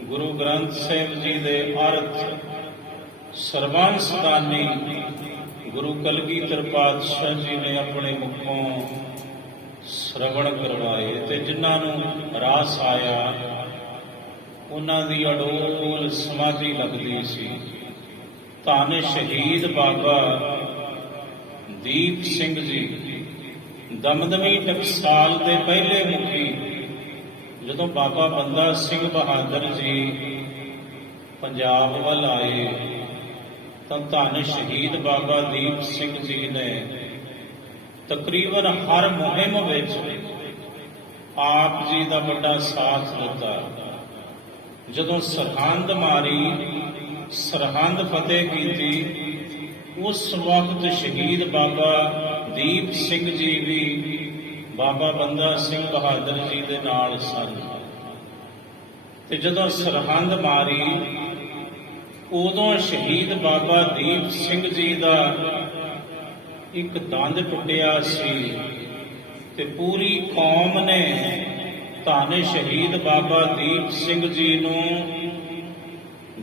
ਗੁਰੂ ਗ੍ਰੰਥ ਸਾਹਿਬ ਜੀ ਦੇ ਅਰਥ ਸਰਬੰਸ ਦਾਨੀ ਗੁਰੂ ਕਲਗੀਧਰ ਪਾਤਸ਼ਾਹ ਜੀ ਨੇ ਆਪਣੇ ਮੁਖੋਂ ਸ਼ਰਵਣ ਕਰਵਾਏ ਤੇ ਜਿਨ੍ਹਾਂ ਨੂੰ ਰਾਸ ਆਇਆ ਉਹਨਾਂ ਦੀ ਅਡੋਲ ਸਮਾਧੀ ਲੱਗਦੀ ਸੀ। ਧੰਨ ਸ਼ਹੀਦ ਬਾਬਾ ਦੀਪ ਸਿੰਘ ਜੀ, ਦਮਦਮੀ ਟਕਸਾਲ ਦੇ ਪਹਿਲੇ ਮੁਖੀ। ਜਦੋਂ ਬਾਬਾ ਬੰਦਾ ਸਿੰਘ ਬਹਾਦਰ ਜੀ ਪੰਜਾਬ ਵੱਲ ਆਏ ਤਾਂ ਧੰਨ ਸ਼ਹੀਦ ਬਾਬਾ ਦੀਪ ਸਿੰਘ ਜੀ ਨੇ ਤਕਰੀਬਨ ਹਰ ਮੁਹਿੰਮ ਵਿੱਚ ਆਪ ਜੀ ਦਾ ਵੱਡਾ ਸਾਥ ਦਿੱਤਾ। ਜਦੋਂ ਸਰਹੰਦ ਮਾਰੀ, ਸਰਹੰਦ ਫਤਿਹ ਕੀਤੀ, ਉਸ ਵਕਤ ਸ਼ਹੀਦ ਬਾਬਾ ਦੀਪ ਸਿੰਘ ਜੀ ਵੀ ਬਾਬਾ ਬੰਦਾ ਸਿੰਘ ਬਹਾਦਰ ਜੀ ਦੇ ਨਾਲ ਸਨ। ਤੇ ਜਦੋਂ ਸਰਹੰਦ ਮਾਰੀ, ਉਦੋਂ ਸ਼ਹੀਦ ਬਾਬਾ ਦੀਪ ਸਿੰਘ ਜੀ ਦਾ ਇੱਕ ਦੰਦ ਟੁੱਟਿਆ ਸੀ ਤੇ ਪੂਰੀ ਕੌਮ ਨੇ ਧੰਨ ਸ਼ਹੀਦ ਬਾਬਾ ਦੀਪ ਸਿੰਘ ਜੀ ਨੂੰ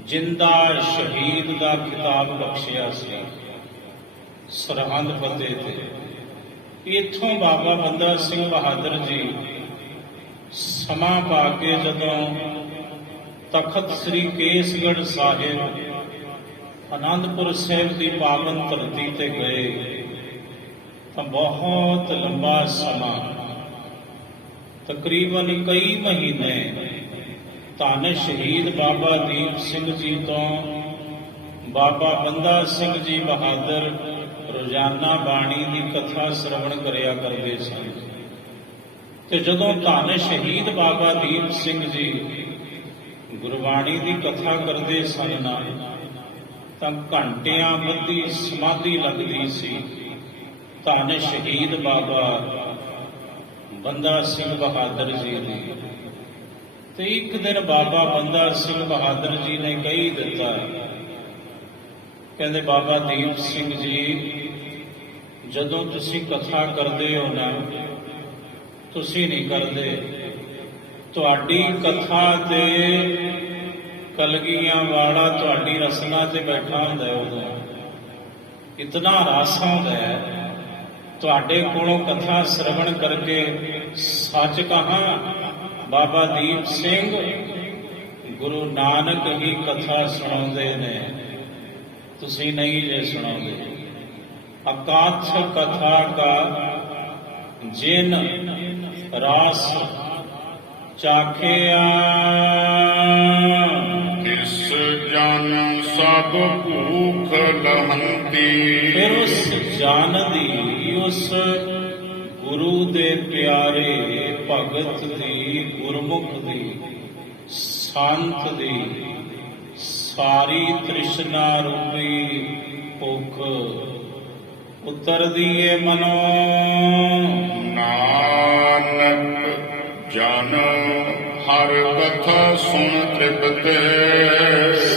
ਜਿੰਦਾ ਸ਼ਹੀਦ ਦਾ ਖਿਤਾਬ ਬਖਸ਼ਿਆ ਸੀ ਸਰਹੰਦ ਫਤਿਹ ਤੇ। ਇੱਥੋਂ ਬਾਬਾ ਬੰਦਾ ਸਿੰਘ ਬਹਾਦਰ ਜੀ ਸਮਾਂ ਪਾ ਕੇ ਜਦੋਂ ਤਖਤ ਸ੍ਰੀ ਕੇਸਗੜ੍ਹ ਸਾਹਿਬ ਅਨੰਦਪੁਰ ਸਾਹਿਬ ਦੀ ਪਾਵਨ ਧਰਤੀ ਤੇ ਗਏ ਤਾਂ ਬਹੁਤ ਲੰਬਾ ਸਮਾਂ, ਤਕਰੀਬਨ ਕਈ ਮਹੀਨੇ ਧੰਨ ਸ਼ਹੀਦ ਬਾਬਾ ਦੀਪ ਸਿੰਘ ਜੀ ਤੋਂ ਬਾਬਾ ਬੰਦਾ ਸਿੰਘ ਜੀ ਬਹਾਦਰ ਰੋਜ਼ਾਨਾ ਬਾਣੀ ਦੀ ਕਥਾ ਸ਼ਰਵਣ ਕਰਿਆ ਕਰਦੇ ਸਨ। ਤੇ ਜਦੋਂ ਧੰਨ ਸ਼ਹੀਦ ਬਾਬਾ ਦੀਪ ਸਿੰਘ ਜੀ ਗੁਰਬਾਣੀ ਦੀ ਕਥਾ ਕਰਦੇ ਸਨ ਨਾ ਤਾਂ ਘੰਟਿਆਂ ਬੱਧੀ ਸਮਾਧੀ ਲੱਗਦੀ ਸੀ ਧੰਨ ਸ਼ਹੀਦ ਬਾਬਾ ਬੰਦਾ ਸਿੰਘ ਬਹਾਦਰ ਜੀ ਦੀ। ਤੇ ਇੱਕ ਦਿਨ ਬਾਬਾ ਬੰਦਾ ਸਿੰਘ ਬਹਾਦਰ ਜੀ ਨੇ ਕਹੀ ਦਿੱਤਾ, ਕਹਿੰਦੇ ਬਾਬਾ ਦੀਪ ਸਿੰਘ ਜੀ, ਜਦੋਂ ਤੁਸੀਂ ਕਥਾ ਕਰਦੇ ਹੋ ਨਾ, ਤੁਸੀਂ ਨਹੀਂ ਕਰਦੇ, ਤੁਹਾਡੀ ਕਥਾ ਤੇ ਕਲਗੀਆਂ ਵਾਲਾ ਤੁਹਾਡੀ ਰਸਨਾ ਤੇ ਬੈਠਾ ਹੁੰਦਾ ਹੈ, ਉਦੋਂ ਇਤਨਾ ਰਸ ਆਉਂਦਾ ਹੈ ਤੁਹਾਡੇ ਕੋਲੋਂ ਕਥਾ ਸ਼ਰਵਣ ਕਰਕੇ। ਸੱਚ ਕਹਾਂ ਬਾਬਾ ਦੀਪ ਸਿੰਘ ਗੁਰੂ ਨਾਨਕ ਹੀ ਕਥਾ ਸੁਣਾਉਂਦੇ ਨੇ, ਤੁਸੀਂ ਨਹੀਂ ਜੇ ਸੁਣਾਉਂਦੇ। ਅਕਾਥ ਕਥਾ ਕਾ ਜਿਨ ਰਾਸ ਚਾਖਿਆ, ਤਿਸ ਜਨ ਸਭ ਭੂਖ ਲਹੰਤੀ। ਫਿਰ ਉਸ ਜਨ ਦੀ, ਉਸ ਗੁਰੂ ਦੇ ਪਿਆਰੇ ਭਗਤ ਦੀ, ਗੁਰਮੁਖ ਦੀ, ਸੰਤ ਦੀ ਸਾਰੀ ਤ੍ਰਿਸ਼ਨਾ ਰੂਪੀ ਭੁੱਖ ਉਤਰਦੀ ਏ ਮਨੋ। ਨਾਨਕ ਜਨ ਹਰ ਕਥਾ ਸੁਣ ਤ੍ਰਿਪਤੇ।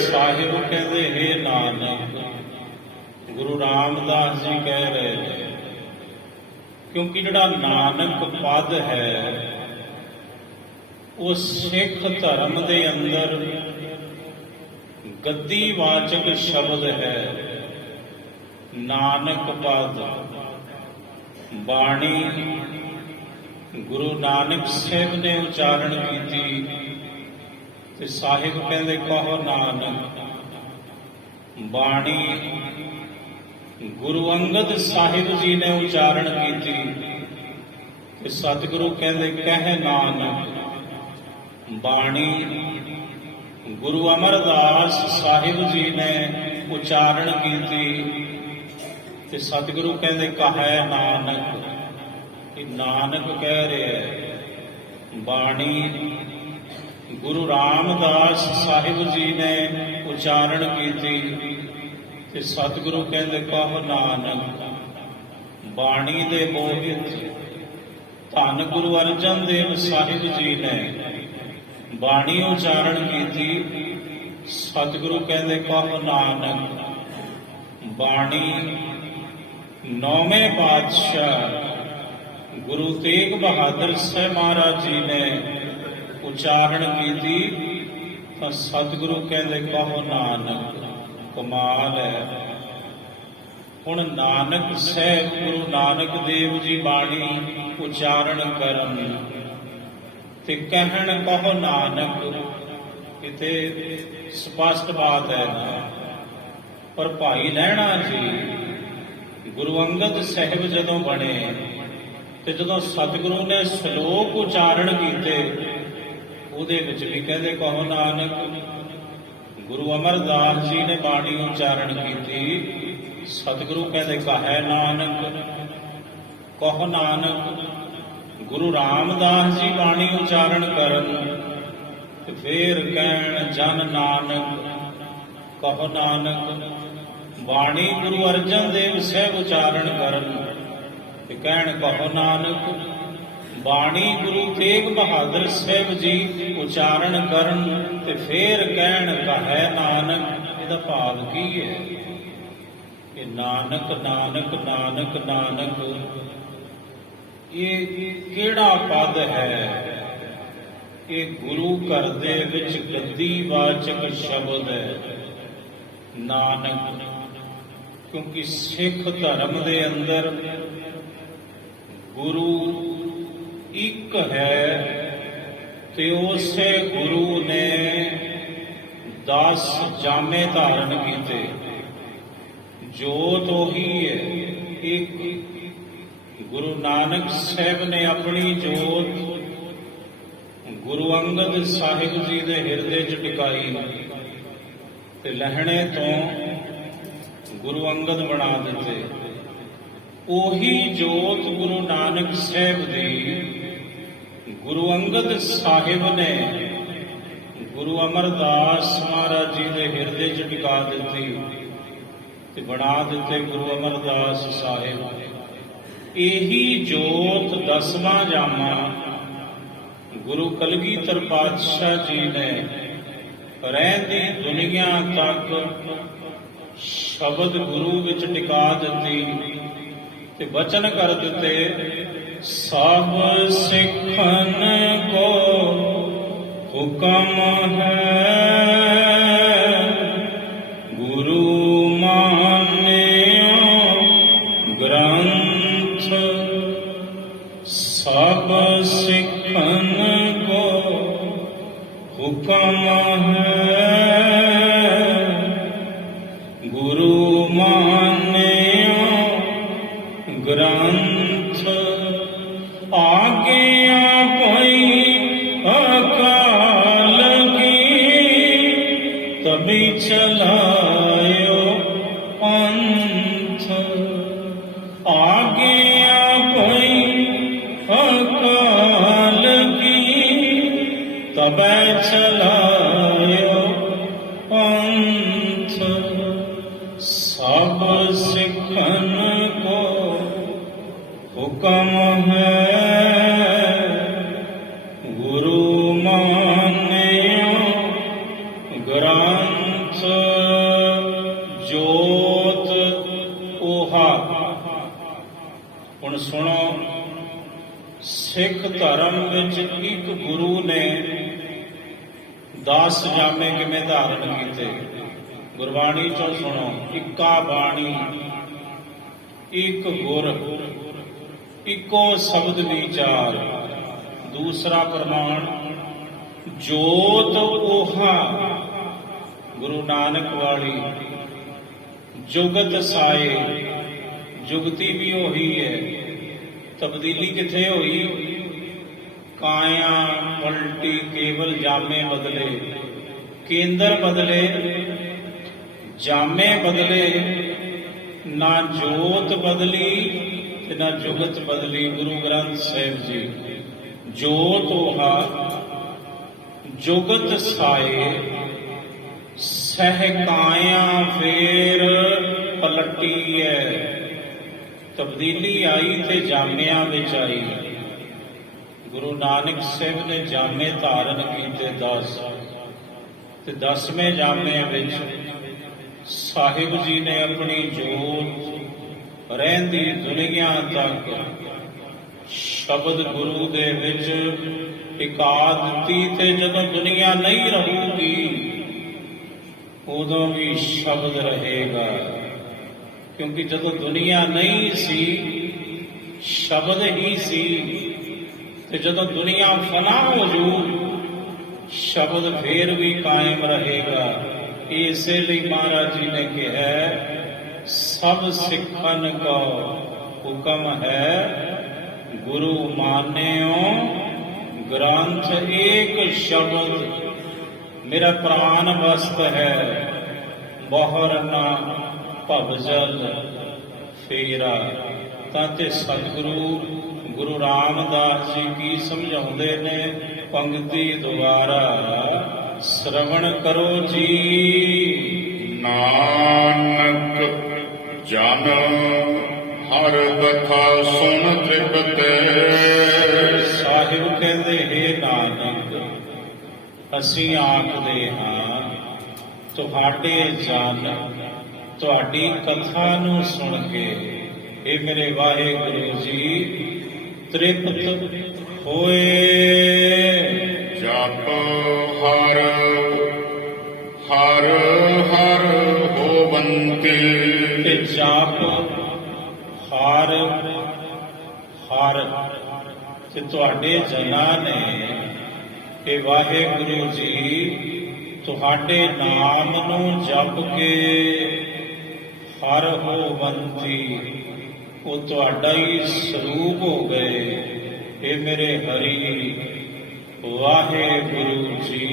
ਸਾਹਿਬ ਕਹਿੰਦੇ ਹੈ ਨਾਨਕ, ਗੁਰੂ ਰਾਮਦਾਸ ਜੀ ਕਹਿ ਰਹੇ ਨੇ, ਕਿਉਂਕਿ ਜਿਹੜਾ ਨਾਨਕ ਪਦ ਹੈ ਉਹ ਸਿੱਖ ਧਰਮ ਦੇ ਅੰਦਰ ਗੱਦੀ ਵਾਚਕ ਸ਼ਬਦ ਹੈ। ਨਾਨਕ ਪਦ ਬਾਣੀ ਗੁਰੂ ਨਾਨਕ ਸਾਹਿਬ ਨੇ ਉਚਾਰਨ ਕੀਤੀ ਤੇ ਸਾਹਿਬ ਕਹਿੰਦੇ ਕਹੋ ਨਾਨਕ। ਬਾਣੀ ਗੁਰੂ ਅੰਗਦ ਸਾਹਿਬ ਜੀ ਨੇ ਉਚਾਰਨ ਕੀਤੀ ਤੇ ਸਤਿਗੁਰੂ ਕਹਿੰਦੇ ਕਹਿ ਨਾਨਕ। ਬਾਣੀ ਗੁਰੂ ਅਮਰਦਾਸ ਸਾਹਿਬ ਜੀ ਨੇ ਉਚਾਰਨ ਕੀਤੀ ਤੇ ਸਤਿਗੁਰੂ ਕਹਿੰਦੇ ਕਹੈ ਨਾਨਕ। ਇਹ ਨਾਨਕ ਕਹਿ ਰਿਹਾ। ਬਾਣੀ ਗੁਰੂ ਰਾਮਦਾਸ ਸਾਹਿਬ ਜੀ ਨੇ ਉਚਾਰਨ ਕੀਤੀ ਤੇ ਸਤਿਗੁਰੂ ਕਹਿੰਦੇ ਕਹੋ ਨਾਨਕ। ਬਾਣੀ ਦੇ ਮੋਹਿਤ ਧੰਨ ਗੁਰੂ ਅਰਜਨ ਦੇਵ ਸਾਹਿਬ ਜੀ ਨੇ ਬਾਣੀ ਉਚਾਰਨ ਕੀਤੀ, ਸਤਿਗੁਰੂ ਕਹਿੰਦੇ ਕਹੋ ਨਾਨਕ। ਬਾਣੀ ਨੌਵੇਂ ਪਾਤਸ਼ਾਹ ਗੁਰੂ ਤੇਗ ਬਹਾਦਰ ਸਾਹਿਬ ਮਹਾਰਾਜ ਜੀ ਨੇ ਉਚਾਰਨ ਕੀਤੀ ਤਾਂ ਸਤਿਗੁਰੂ ਕਹਿੰਦੇ ਕਹੋ ਨਾਨਕ। ਕਮਾਲ ਹੈ। ਹੁਣ ਨਾਨਕ ਸਾਹਿਬ ਗੁਰੂ ਨਾਨਕ ਦੇਵ ਜੀ ਬਾਣੀ ਉਚਾਰਨ ਕਰਨ ਤੇ ਕਹਿਣ ਕਹੋ ਨਾਨਕ, ਕਿਤੇ ਸਪਸ਼ਟ ਬਾਤ ਹੈ ਨਾ। ਪਰ ਭਾਈ ਲਹਿਣਾ ਜੀ ਗੁਰੂ ਅੰਗਦ ਸਾਹਿਬ ਜਦੋਂ ਬਣੇ ਤੇ ਜਦੋਂ ਸਤਿਗੁਰੂ ਨੇ ਸ਼ਲੋਕ ਉਚਾਰਨ ਕੀਤੇ ਉਹਦੇ ਵਿੱਚ ਵੀ ਕਹਿੰਦੇ ਕਹੋ ਨਾਨਕ। ਗੁਰੂ ਅਮਰਦਾਸ ਜੀ ਨੇ ਬਾਣੀ ਉਚਾਰਨ ਕੀਤੀ, ਸਤਿਗੁਰੂ ਕਹਿੰਦੇ ਕਹੈ ਨਾਨਕ। ਕਹੋ ਨਾਨਕ। ਗੁਰੂ ਰਾਮਦਾਸ ਜੀ ਬਾਣੀ ਉਚਾਰਨ ਕਰਨ ਤੇ ਫੇਰ ਕਹਿਣ ਜਨ ਨਾਨਕ। ਕਹੋ ਨਾਨਕ। ਬਾਣੀ ਗੁਰੂ ਅਰਜਨ ਦੇਵ ਸਾਹਿਬ ਉਚਾਰਨ ਕਰਨ ਤੇ ਕਹਿਣ ਕਹੋ ਨਾਨਕ। ਬਾਣੀ ਗੁਰੂ ਤੇਗ ਬਹਾਦਰ ਸਾਹਿਬ ਜੀ ਉਚਾਰਨ ਕਰਨ ਤੇ ਫੇਰ ਕਹਿਣ ਕਹੈ ਨਾਨਕ। ਇਹਦਾ ਭਾਵ ਕੀ ਹੈ? ਇਹ ਨਾਨਕ ਨਾਨਕ ਨਾਨਕ ਨਾਨਕ ਇਹ ਕਿਹੜਾ ਪਦ ਹੈ? ਇਹ ਗੁਰੂ ਘਰ ਦੇ ਵਿੱਚ ਗੱਦੀ ਵਾਚਕ ਸ਼ਬਦ ਹੈ ਨਾਨਕ। ਕਿਉਂਕਿ ਸਿੱਖ ਧਰਮ ਦੇ ਅੰਦਰ ਗੁਰੂ ਇੱਕ ਹੈ ਤੇ ਉਸੇ ਗੁਰੂ ਨੇ 10 ਜਾਮੇ ਧਾਰਨ ਕੀਤੇ। ਜੋਤ ਉਹੀ ਹੈ ਇੱਕ। ਗੁਰੂ ਨਾਨਕ ਸਾਹਿਬ ਨੇ ਆਪਣੀ ਜੋਤ ਗੁਰੂ ਅੰਗਦ ਸਾਹਿਬ ਜੀ ਦੇ ਹਿਰਦੇ 'ਚ ਟਿਕਾਈ ਤੇ ਲਹਿਣੇ ਤੋਂ ਗੁਰੂ ਅੰਗਦ ਬਣਾ ਦਿੱਤੇ। ਉਹੀ ਜੋਤ ਗੁਰੂ ਨਾਨਕ ਸਾਹਿਬ ਦੀ ਗੁਰੂ ਅੰਗਦ ਸਾਹਿਬ ਨੇ ਗੁਰੂ ਅਮਰਦਾਸ ਮਹਾਰਾਜ ਜੀ ਦੇ ਹਿਰਦੇ 'ਚ ਟਿਕਾ ਦਿੱਤੀ ਤੇ ਬਣਾ ਦਿੱਤੇ ਗੁਰੂ ਅਮਰਦਾਸ ਸਾਹਿਬ। ਇਹੀ ਜੋਤ 10ਵਾਂ ਜਾਮਾ ਗੁਰੂ ਕਲਗੀਧਰ ਪਾਤਸ਼ਾਹ ਜੀ ਨੇ ਰਹਿੰਦੀ ਦੁਨੀਆ ਤੱਕ ਸ਼ਬਦ ਗੁਰੂ ਵਿੱਚ ਟਿਕਾ ਦਿੱਤੀ ਤੇ ਬਚਨ ਕਰ ਦਿੱਤੇ ਸਭ ਸਿੱਖਨ ਕੋ ਹੁਕਮ ਹੈ ਗੁਰੂ ਮਾਨਿਓ ਗ੍ਰੰਥ ਸਭ ਸਿੱਖਨ ਕੋ ਹੁਕਮ ਹੈ ਗੁਰੂ ਮਾਨਿਓ ਗ੍ਰੰਥ ਆਗਿਆ ਕੋਈ ਅਕਾਲ ਕੀ ਤਬੀ ਚਲਾਇਓ ਪੰਥ ਆਗਿਆ ਕੋਈ ਅਕਾਲ ਕੀ ਤਬੈ ਚਲਾਇਓ ਪੰਥ ਸਭ ਸਿੱਖਨ ਕੋ ਹੁਕਮ ਹੈ ਗੁਰੂ ਮਾਨਿਓ ਹੁਣ ਸੁਣੋ, ਸਿੱਖ ਧਰਮ ਵਿੱਚ ਇੱਕ ਗੁਰੂ ਨੇ 10 ਜਾਮੇ ਕਿਵੇਂ ਧਾਰਨ ਕੀਤੇ। ਗੁਰਬਾਣੀ ਚੋਂ ਸੁਣੋ, ਇੱਕਾ ਬਾਣੀ, ਇੱਕ ਗੁਰ, ਇੱਕੋ ਸ਼ਬਦ ਵਿਚਾਰ। ਦੂਸਰਾ ਪ੍ਰਮਾਣ, ਜੋਤ ਓਹਾ ਗੁਰੂ ਨਾਨਕ ਵਾਲੀ, ਜੁਗਤ ਸਾਏ, ਜੁਗਤੀ ਵੀ ਉਹੀ ਹੈ, ਤਬਦੀਲੀ ਕਿੱਥੇ ਹੋਈ? ਕਾਇਆ ਪਲਟੀ, ਕੇਵਲ ਜਾਮੇ ਬਦਲੇ, ਕੇਂਦਰ ਬਦਲੇ, ਜਾਮੇ ਬਦਲੇ, ਨਾ ਜੋਤ ਬਦਲੀ ਤੇ ਨਾ ਜੁਗਤ ਬਦਲੀ। ਗੁਰੂ ਗ੍ਰੰਥ ਸਾਹਿਬ ਜੀ, ਜੋਤ ਓਹਾ ਜੁਗਤ ਸਾਏ, ਸਹਿਕਾਇਆ ਫੇਰ ਪਲਟੀ ਹੈ। ਤਬਦੀਲੀ ਆਈ ਤੇ ਜਾਮਿਆਂ ਵਿੱਚ ਆਈ। ਗੁਰੂ ਨਾਨਕ ਸਾਹਿਬ ਨੇ ਜਾਮੇ ਧਾਰਨ ਕੀਤੇ 10 ਤੇ 10ਵੇਂ ਜਾਮੇ ਵਿੱਚ ਸਾਹਿਬ ਜੀ ਨੇ ਆਪਣੀ ਜੋਤ ਰਹਿੰਦੀ ਦੁਨੀਆ ਤੱਕ ਸ਼ਬਦ ਗੁਰੂ ਦੇ ਵਿੱਚ ਟਿਕਾ ਦਿੱਤੀ। ਤੇ ਜਦੋਂ ਦੁਨੀਆ ਨਹੀਂ ਰਹੂਗੀ ਉਦੋਂ ਵੀ ਸ਼ਬਦ ਰਹੇਗਾ, ਕਿਉਂਕਿ ਜਦੋਂ ਦੁਨੀਆ ਨਹੀਂ ਸੀ ਸ਼ਬਦ ਹੀ ਸੀ, ਤੇ ਜਦੋਂ ਦੁਨੀਆ ਫਨਾ ਹੋ ਜੂ ਸ਼ਬਦ ਫੇਰ ਵੀ ਕਾਇਮ ਰਹੇਗਾ। ਇਸੇ ਲਈ ਮਹਾਰਾਜ ਜੀ ਨੇ ਕਿਹਾ, ਸਭ ਸਿੱਖਨ ਕੋ ਹੁਕਮ ਹੈ, ਗੁਰੂ ਮਾਨਿਓ ਗ੍ਰੰਥ ਏਕ ਸ਼ਬਦ। ਮੇਰਾ ਪ੍ਰਾਨ ਵਸਤ ਹੈ, ਬਹੁਰ ਨਾ ਭਵਜਲ ਫੇਰਾ। ਤਾਂ ਤੇ ਸਤਿਗੁਰੂ ਗੁਰੂ ਰਾਮਦਾਸ ਜੀ ਕੀ ਸਮਝਾਉਂਦੇ ਨੇ? ਪੰਕਤੀ ਦੁਆਰਾ ਸ਼ਰਵਣ ਕਰੋ ਜੀ। ਨਾਨਕ ਜਨ ਹਰ ਕਥਾ ਸੁਣ ਤ੍ਰਿਪਤੇ। ਸਾਹਿਬ ਕਹਿੰਦੇ, ਹੇ ਨਾਨਕ, ਅਸੀਂ ਆਖਦੇ ਹਾਂ ਤੁਹਾਡੇ ਜਨ ਤੁਹਾਡੀ ਕਥਾ ਨੂੰ ਸੁਣ ਕੇ, ਇਹ ਮੇਰੇ ਵਾਹਿਗੁਰੂ ਜੀ, ਤ੍ਰਿਪਤ ਹੋਏ। ਜਪ ਹਰ ਹਰ ਹਰ ਹੋਵੰਤੀ। ਤੇ ਜਪ ਹਰ ਹਰ, ਤੇ ਤੁਹਾਡੇ ਜਨਾਂ ਨੇ ਇਹ ਵਾਹਿਗੁਰੂ ਜੀ ਤੁਹਾਡੇ ਨਾਮ ਨੂੰ ਜਪ ਕੇ ਹਰ ਹੋਵੰਤੀ, ਉਹ ਤੁਹਾਡਾ ਹੀ ਸਰੂਪ ਹੋ ਗਏ। ਇਹ ਮੇਰੇ ਹਰੀ ਵਾਹਿਗੁਰੂ ਜੀ,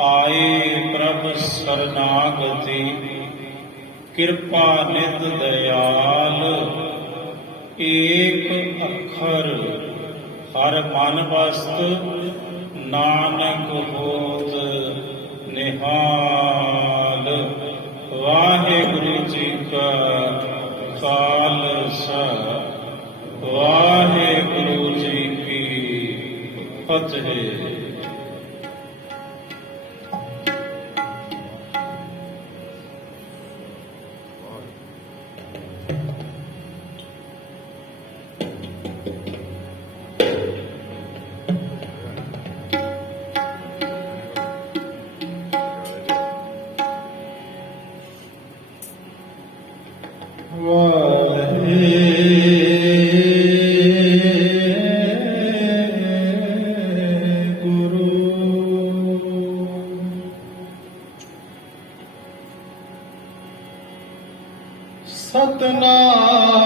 ਆਏ ਪ੍ਰਭ ਸਰਨਾਗਤੀ, ਕਿਰਪਾ ਨਿਤ ਦਇਆਲ। ਏਕ ਅੱਖਰ ਹਰ ਮਨ ਬਸਤ, ਨਾਨਕ ਹੋਤ ਨਿਹਾਲ। ਵਾਹਿਗੁਰੂ ਜੀ ਕਾ ਖਾਲਸਾ, ਵਾਹਿਗੁਰੂ ਜੀ ਕੀ ਫਤਿਹ। ਸਤਨਾਮ